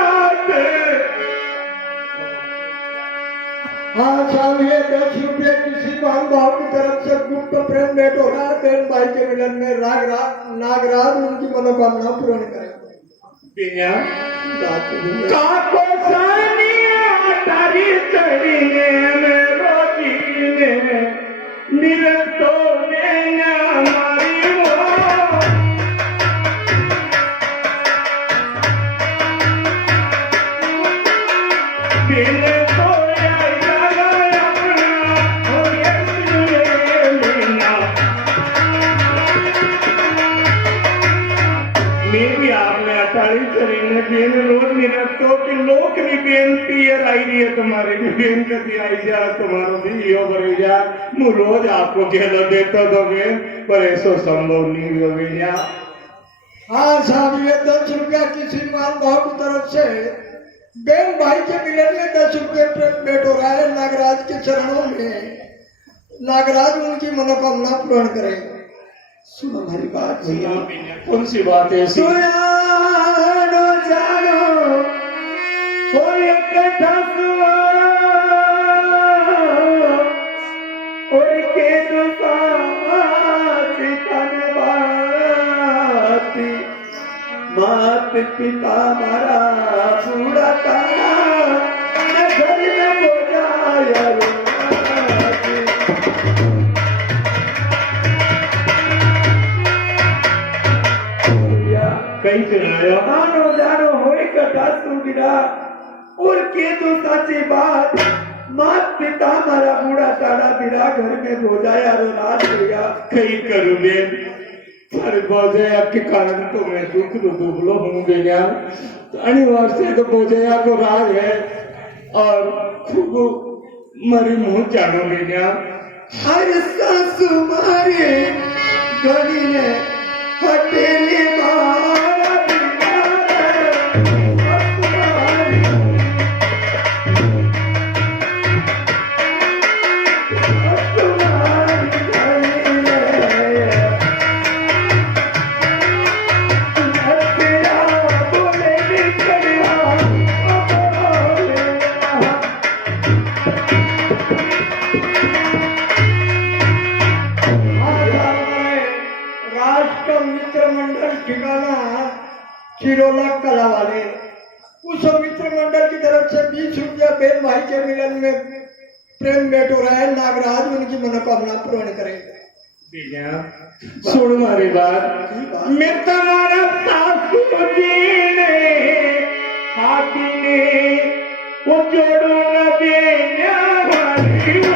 हाँ साहब, ये 10 रुपये किसी महान भाव की तरफ से गुप्त प्रेम भेंट हो रहा है। बहन भाई के मिलन में नागराज उनकी मनोकामना पूर्ण करे। भैया बात भैया काको सानिया तारी चढ़ीने में रोजीने निरतो देना हमारी वो बिन तो बेन रोज निरतो कि लोक भी बेनती है आई रही है तुम्हारी भी बेन कती आई जा तुम्हारो भी यो करे जा मु रोज आपको कहलो देता तो बेन पर ऐसा संभव नहीं हो भैया। हाँ साहब, ये 10 रुपया किसी महान भाव की तरफ से बहन भाई के मिलन में 10 रुपये प्रेम भेंट हो रहा है। नागराज के चरणों में नागराज उनकी मनोकामना पूर्ण करे। सुनो हमारी बात भैया कौन सी बात है ऐसी सुनो जानो हो एक कथा सुनो और के तो सामासी तनवासी मात पिता मारा बूढ़ा तारा न घर में बोझाया रोनासी। कहीं चलाया मानो जानो होए कथा सुगिरा और के तो सच्ची बात मात पिता मारा बूढ़ा ताड़ा बिरा घर में बोझाया रो रात गया। कहीं करूँ बेन सारे बोझया के कारण तो मैं दुबलो हूँ बेनिया अनिवार्य तो बोझया को राज है और खूब मरी मुँह जानो बेनिया। हर सासु मारे गली ने हटेले मारा बिरा राष्ट्र मित्र मंडल ठिकाना चिरोला कला वाले उस मित्र मंडल की तरफ से 20 रुपया बेन भाई के मिलन में प्रेम भेंट हो रहा है। नागराज उनकी मनोकामना पूर्ण करेंगे। बेनिया सुन मारी बात मैं तुम्हारा सासू जी ने हाथी ने वो जोड़ो न बेनिया वाली हो।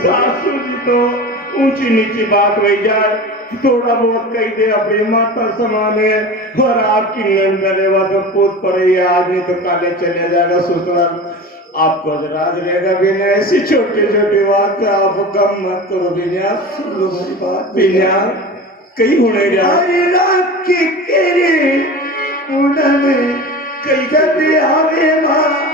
सासू जी तो ऊंची नीची बात रही जाए थोड़ा बहुत कही दे अपने माता समान है और आपकी नंदरेवा तो पूत पर ही आज नहीं तो काले चले जाएगा ससुराल आपको राज रहेगा बिना ऐसी छोटी छोटी बात पे आप गम मत करो बिना सुन लो मेरी बात बिना कहीं होने जा के केरे उन्होंने कई जब आवे मारा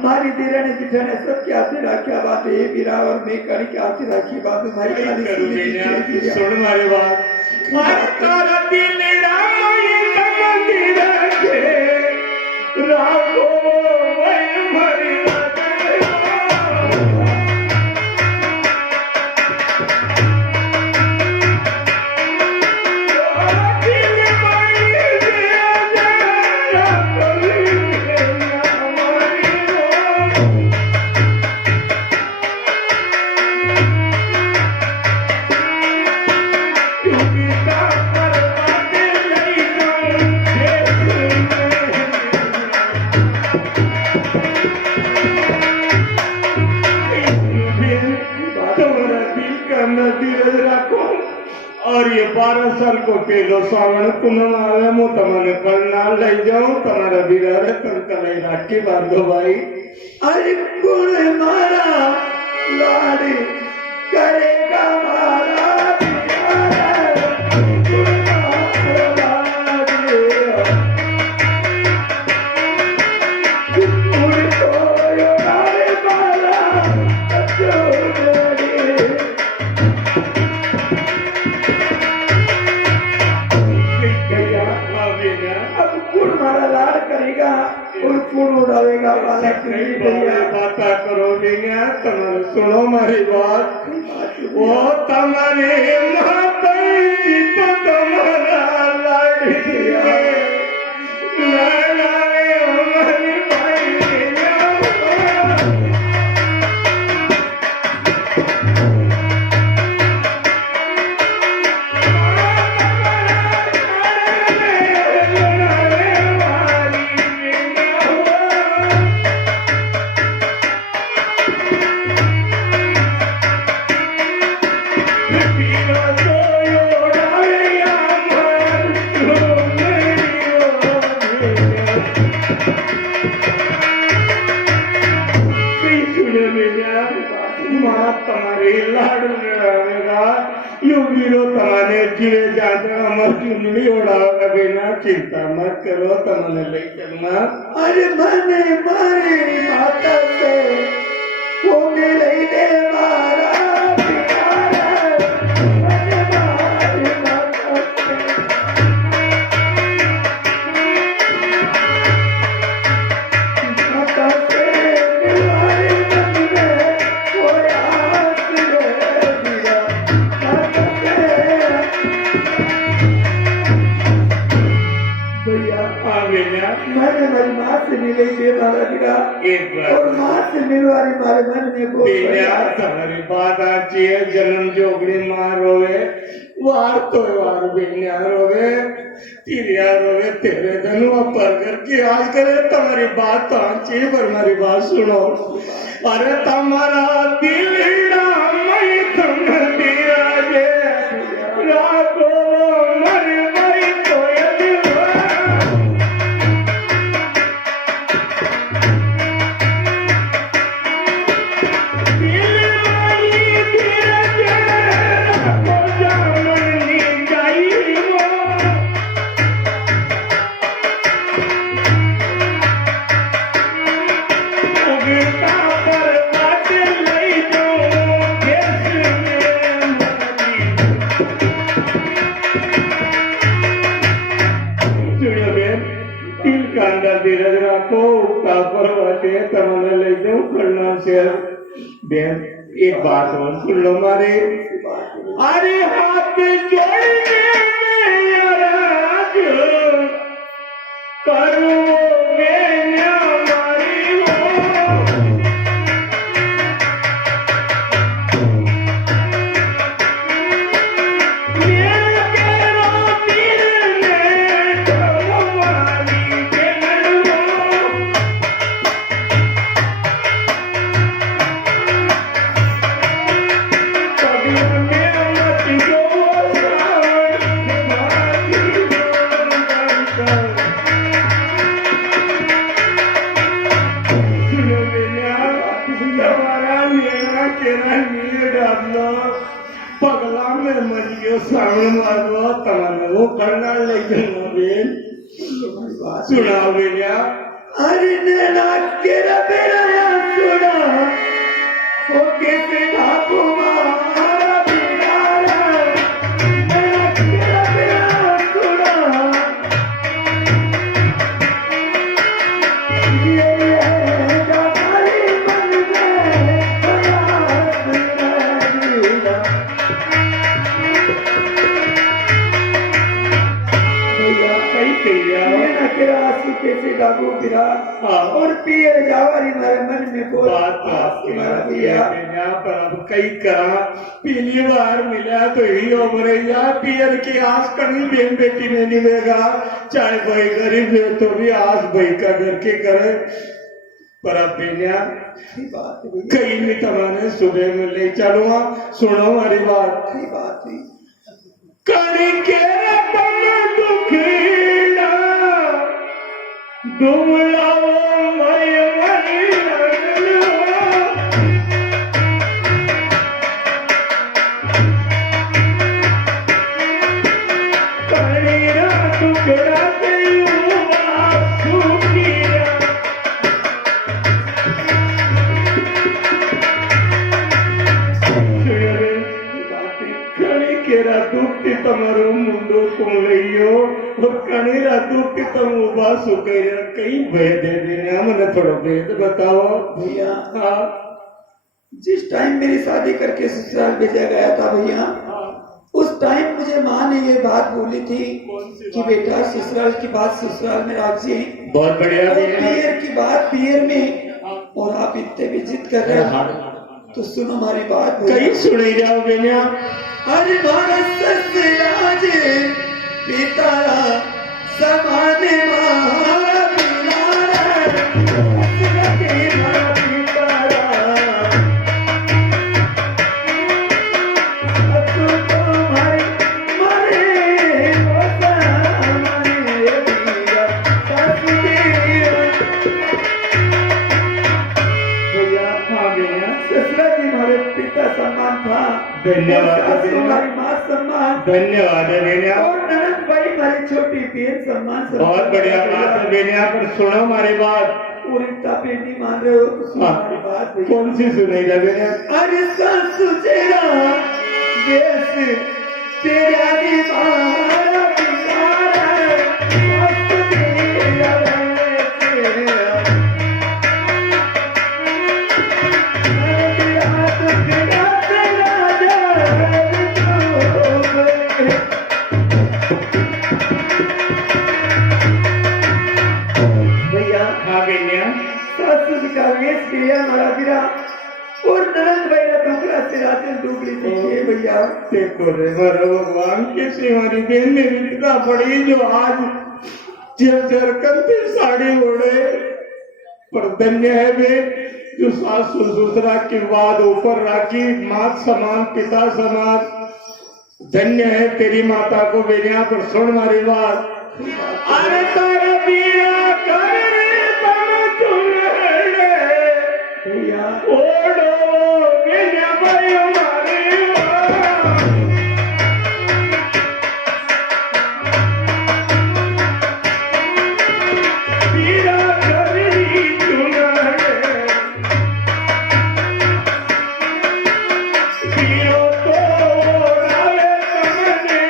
मारी देरा ने जिठाने सब क्या आते राखिया बात है बिरा और मैं करी क्या आते राखी बात भाई खाली सुन मारी बात मार तारा दिल राई समझ रखे राखो वही भरी और ये 12 साल को पेलो सावन पुनः आवे मु तमने करना ले जाऊं तुम्हारा बिरारे कंकले राखी बांधो भाई। अरे कौन मारा लाड़ी करेगा मारा और फूल उड़ावेगा वाला कई तुम्ही भैया बातें करो भैया तुम्हारे सुनो हमारी बात वो तुम्हारे माता तो तुम्हारा लाड़िया लाड़े हमारी भैया तुम्हारी लाडू यू वीरो तुम्हारे चिड़े जाते हमारे चुनरी उड़ाओ बिना चिंता मत करो तुम्हारे ले चलना अरे मैंने मारी माता से वो मेरे ने मारा प्यारा मैंने मारी माता से माता से तुम्हारे मन में कोई आस है दिया माता से भैया आ गया मैंने मेरी माँ से मिले थे मारा गिरा एक बार और माँ से मिलवारी मारे मन में को तुम्हारी बात आती है जन्म जोगड़ी माँ रोवे वार तो वार बेनिया रोवे तिरिया रोवे तेरे धनुआ पर करके आज करे तुम्हारी बात तो आती है पर हमारी बात सुनो अरे तुम्हारा दिल मैं तुम दिया जे राखो मर मरी तो एक बात और सुन लो हमारे अरे हाथ जोड़ने में राज करोगे हमारी पगला में मरियो सामने मारो तमने वो करना लेकिन बेन सुनाओ बेनिया अरे नैना केरा बेरा या सुना वो कैसे ढाकू मारा बिगाड़ा नैना केरा बेरा सुना ये जमाली मन में बयास रहीला कई कहिया नैना केरा आंसू कैसे ढाकू गिरा हाँ। और पियर जावारी मारे मन में कोई बात आपकी बात है पर अब कई करा पीली बार मिला तो ही उम्र या पियर की आस कहीं बेन बेटी में निवेगा चाहे भाई गरीब है तो भी आस भाई का घर के करे पर अब बेनिया कहीं भी तमाने सुबह में ले चलूंगा सुनो हमारी बात थी कड़ी के रतन दुखीला दुमलाओ मय मरी कड़ीरा टुकड़ा केरा दुखती तमारो मुंडो कोण लईयो और कणीरा दुख तुम उबास हो कहीं भेद दे देने मैंने थोड़ा भेद बताओ भैया हाँ जिस टाइम मेरी शादी करके ससुराल भेजा गया था भैया उस टाइम मुझे माँ ने ये बात बोली थी कि बेटा ससुराल की बात ससुराल में राखिए बहुत बढ़िया और भैया पियर की बात पियर में और आप इतने भी जिद कर रहे हो तो सुनो हमारी बात भैया। कहीं सुने जाओ बेनिया अरे भारत ससुराल पिता समान मारा सम्मान था धन्यवाद हमारी माँ सम्मान धन्यवाद है बेनिया और ननद भाई हमारी छोटी बहन सम्मान बहुत बढ़िया बात है बेनिया पर सुनो हमारी बात और इतना पे नहीं मान रहे हो तो सुनो हाँ। हमारी बात भैया। कौन सी सुनेगा बेनिया अरे सासु तेरा देश तेरा दीवारा पिसारा सासु तेरा भैया हाँ बेनिया सासु जी का वेश किया हमारा गिरा और नरक भैया डूबरा से रातें डूबली थी भैया देखो रे मारो भगवान कैसे हमारी बहन ने विदा पड़ी जो आज जर करते साड़ी ओढ़े पर धन्य है वे जो सास ससुरा के बाद ऊपर राखी माँ समान पिता समान धन्य है तेरी माता को बेनिया पर सुन हमारी बात अरे तारा बीरा कर रे तम चुनड़े भैया ओढ़ो बेनिया भाई हमारे बीरा कर री चुनड़े बीरो तो डाले तमने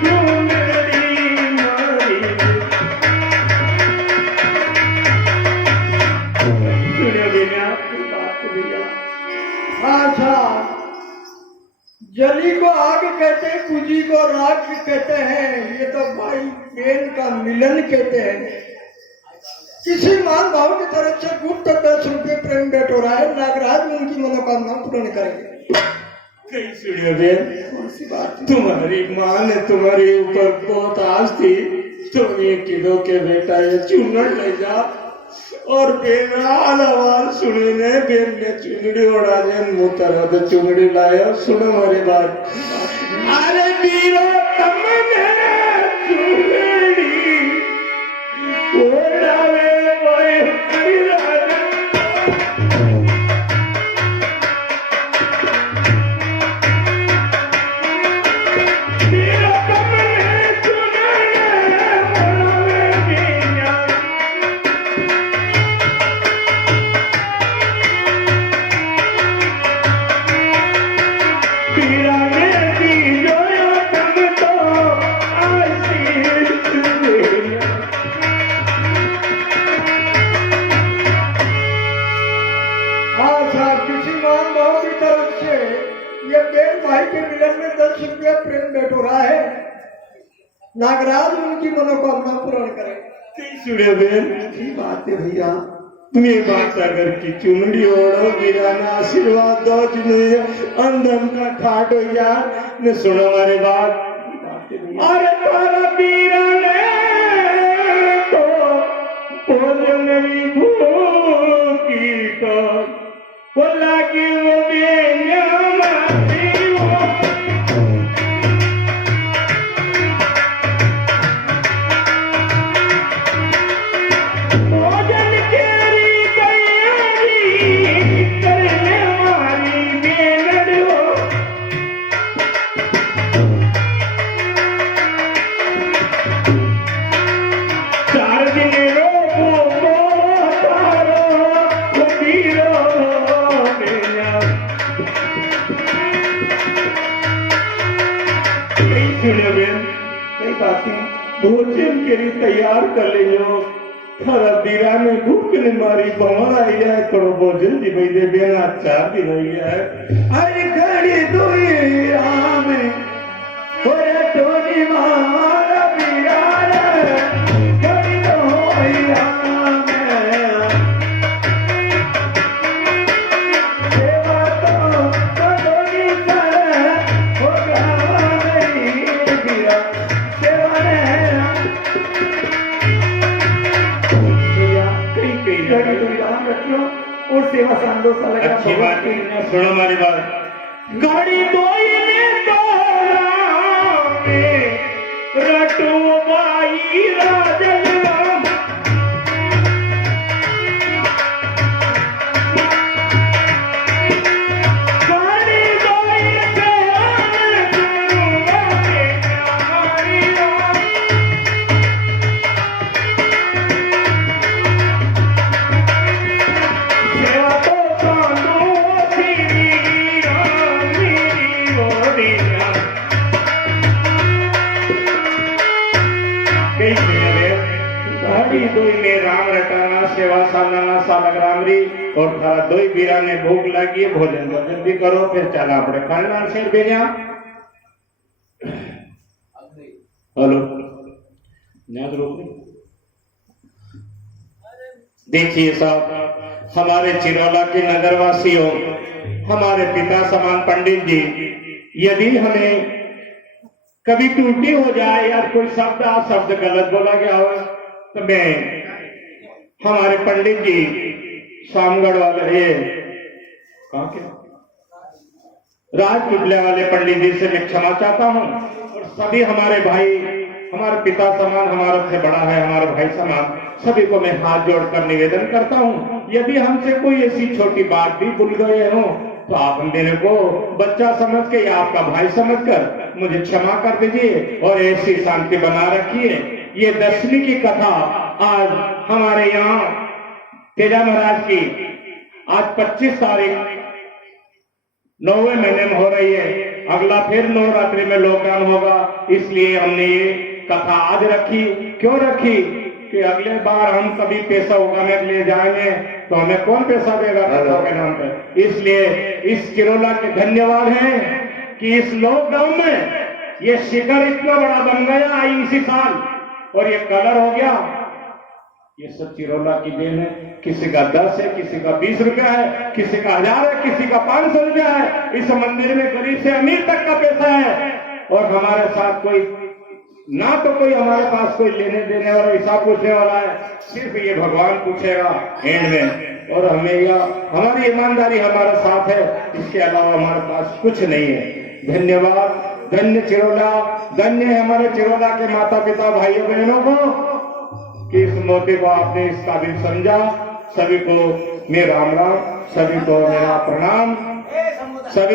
चुनड़ी मारी सुनियो बेनिया बात भैया अच्छा जली को आग कहते हैं पूजी को राख कहते हैं ये तो भाई बहन का मिलन कहते हैं किसी मान भाव की तरफ से गुप्त 10 रुपये प्रेम भेंट हो रहा है नागराज उनकी मनोकामना पूर्ण करेंगे कहीं सुनियो बेन कौन सी बात है? तुम्हारी माँ ने तुम्हारे ऊपर बहुत आस थी तुम ये किलो के बेटा ये चुनड़ ले जा और बेनाल आवाज सुनी ने बेन ने चुनड़ी उड़ा जन मुंह तरह तो चुनड़ी लाया सुनो हमारी बात अरे बीरो तमने चुनड़ी ओढ़ावे वही बीरा बीरो तमने चुनड़ी ओढ़ावे बीरा बीरा में दी जोयो तम तो आशीष दुनिया हाँ साहब किसी मान भाव की तरफ से ये बहन भाई के मिलन में 10 रुपये प्रेम भेंट हो रहा है नागराज उनकी मनोकामना पूर्ण करें कहीं सुने बेन की बात है भैया तुम्हें बात अगर की चुनड़ी ओढ़ो वीरा ने आशीर्वाद दो जिन्हें अंधन का ठाट हो जा ने सुनो हमारे बात की बात है भैया अरे तारा वीरा ने तो भोजन मेरी भूखी को बोला कि वो बेनिया मारी वो भोजन केरी तैयारी करने वाली बेनड़ हो चार दिन रोको भोजन के लिए तैयार कर ले जो थारा दीरा में भूख ने मारी बमर आई है थोड़ा भोजन दी भाई दे बिना 4 दिन हो गया है अरे घड़ी दुई राम ओरे टोनी मारा बिराना घड़ी दुई राम सेवा तो सदोनी चले हो गई बिरा सेवा ने कई घड़ी दुई राम रखियो और सेवा सांदो सा लगा अच्छी बात है सुनो हमारी बात गाड़ी दोई ने रटो बाई राजन गाड़ी दोई सेवा तो कांदो तेरी राम मेरी गोदिया गाड़ी दोई में राम रटाना सेवा सामना सालक रामरी और थारा दोई बीरा ने भूख लगी है भोजन दो जल्दी करो फिर चला अपने खानदान शेर भेजा हेलो न्याज रोक देखिए साहब हमारे चिरौला के नगरवासियों हमारे पिता समान पंडित जी यदि हमें कभी त्रुटि हो जाए या कोई शब्द गलत बोला गया हो तो मैं हमारे पंडित जी शामगढ़ वाले ये कहाँ के राजपुतले वाले पंडित जी से मैं क्षमा चाहता हूँ और सभी हमारे भाई हमारे पिता समान हमारे से बड़ा है हमारे भाई समान सभी को मैं हाथ जोड़कर निवेदन करता हूँ यदि हमसे कोई ऐसी छोटी बात भी भूल गए हो तो आप मेरे को बच्चा समझ के या आपका भाई समझकर मुझे क्षमा कर दीजिए और ऐसी शांति बना रखिए ये दशमी की कथा आज हमारे यहाँ तेजा महाराज की आज 25 तारीख 9वें महीने में हो रही है अगला फिर नवरात्रि में लॉकडाउन होगा इसलिए हमने ये कथा आज रखी क्यों रखी कि अगले बार हम कभी पैसा उगाने के लिए जाएंगे तो हमें कौन पैसा देगा कथा के नाम पर इसलिए इस चिरौला के धन्यवाद हैं कि इस लॉकडाउन में ये शिखर इतना बड़ा बन गया इसी साल और ये कलर हो गया ये सब चिरौला की देन है किसी का 10 है किसी का 20 रुपया है किसी का 1000 है किसी का 500 रुपया है इस मंदिर में गरीब से अमीर तक का पैसा है और हमारे साथ कोई ना तो कोई हमारे पास कोई लेने देने वाला हिसाब पूछने वाला है सिर्फ ये भगवान पूछेगा एंड में और हमें यह हमारी ईमानदारी हमारे साथ है इसके अलावा हमारे पास कुछ नहीं है धन्यवाद धन्य चिरौला धन्य है हमारे चिरौला के माता पिता भाइयों बहनों को कि इस मौके को आपने इस काबिल समझा सभी को मेरा राम राम सभी को मेरा प्रणाम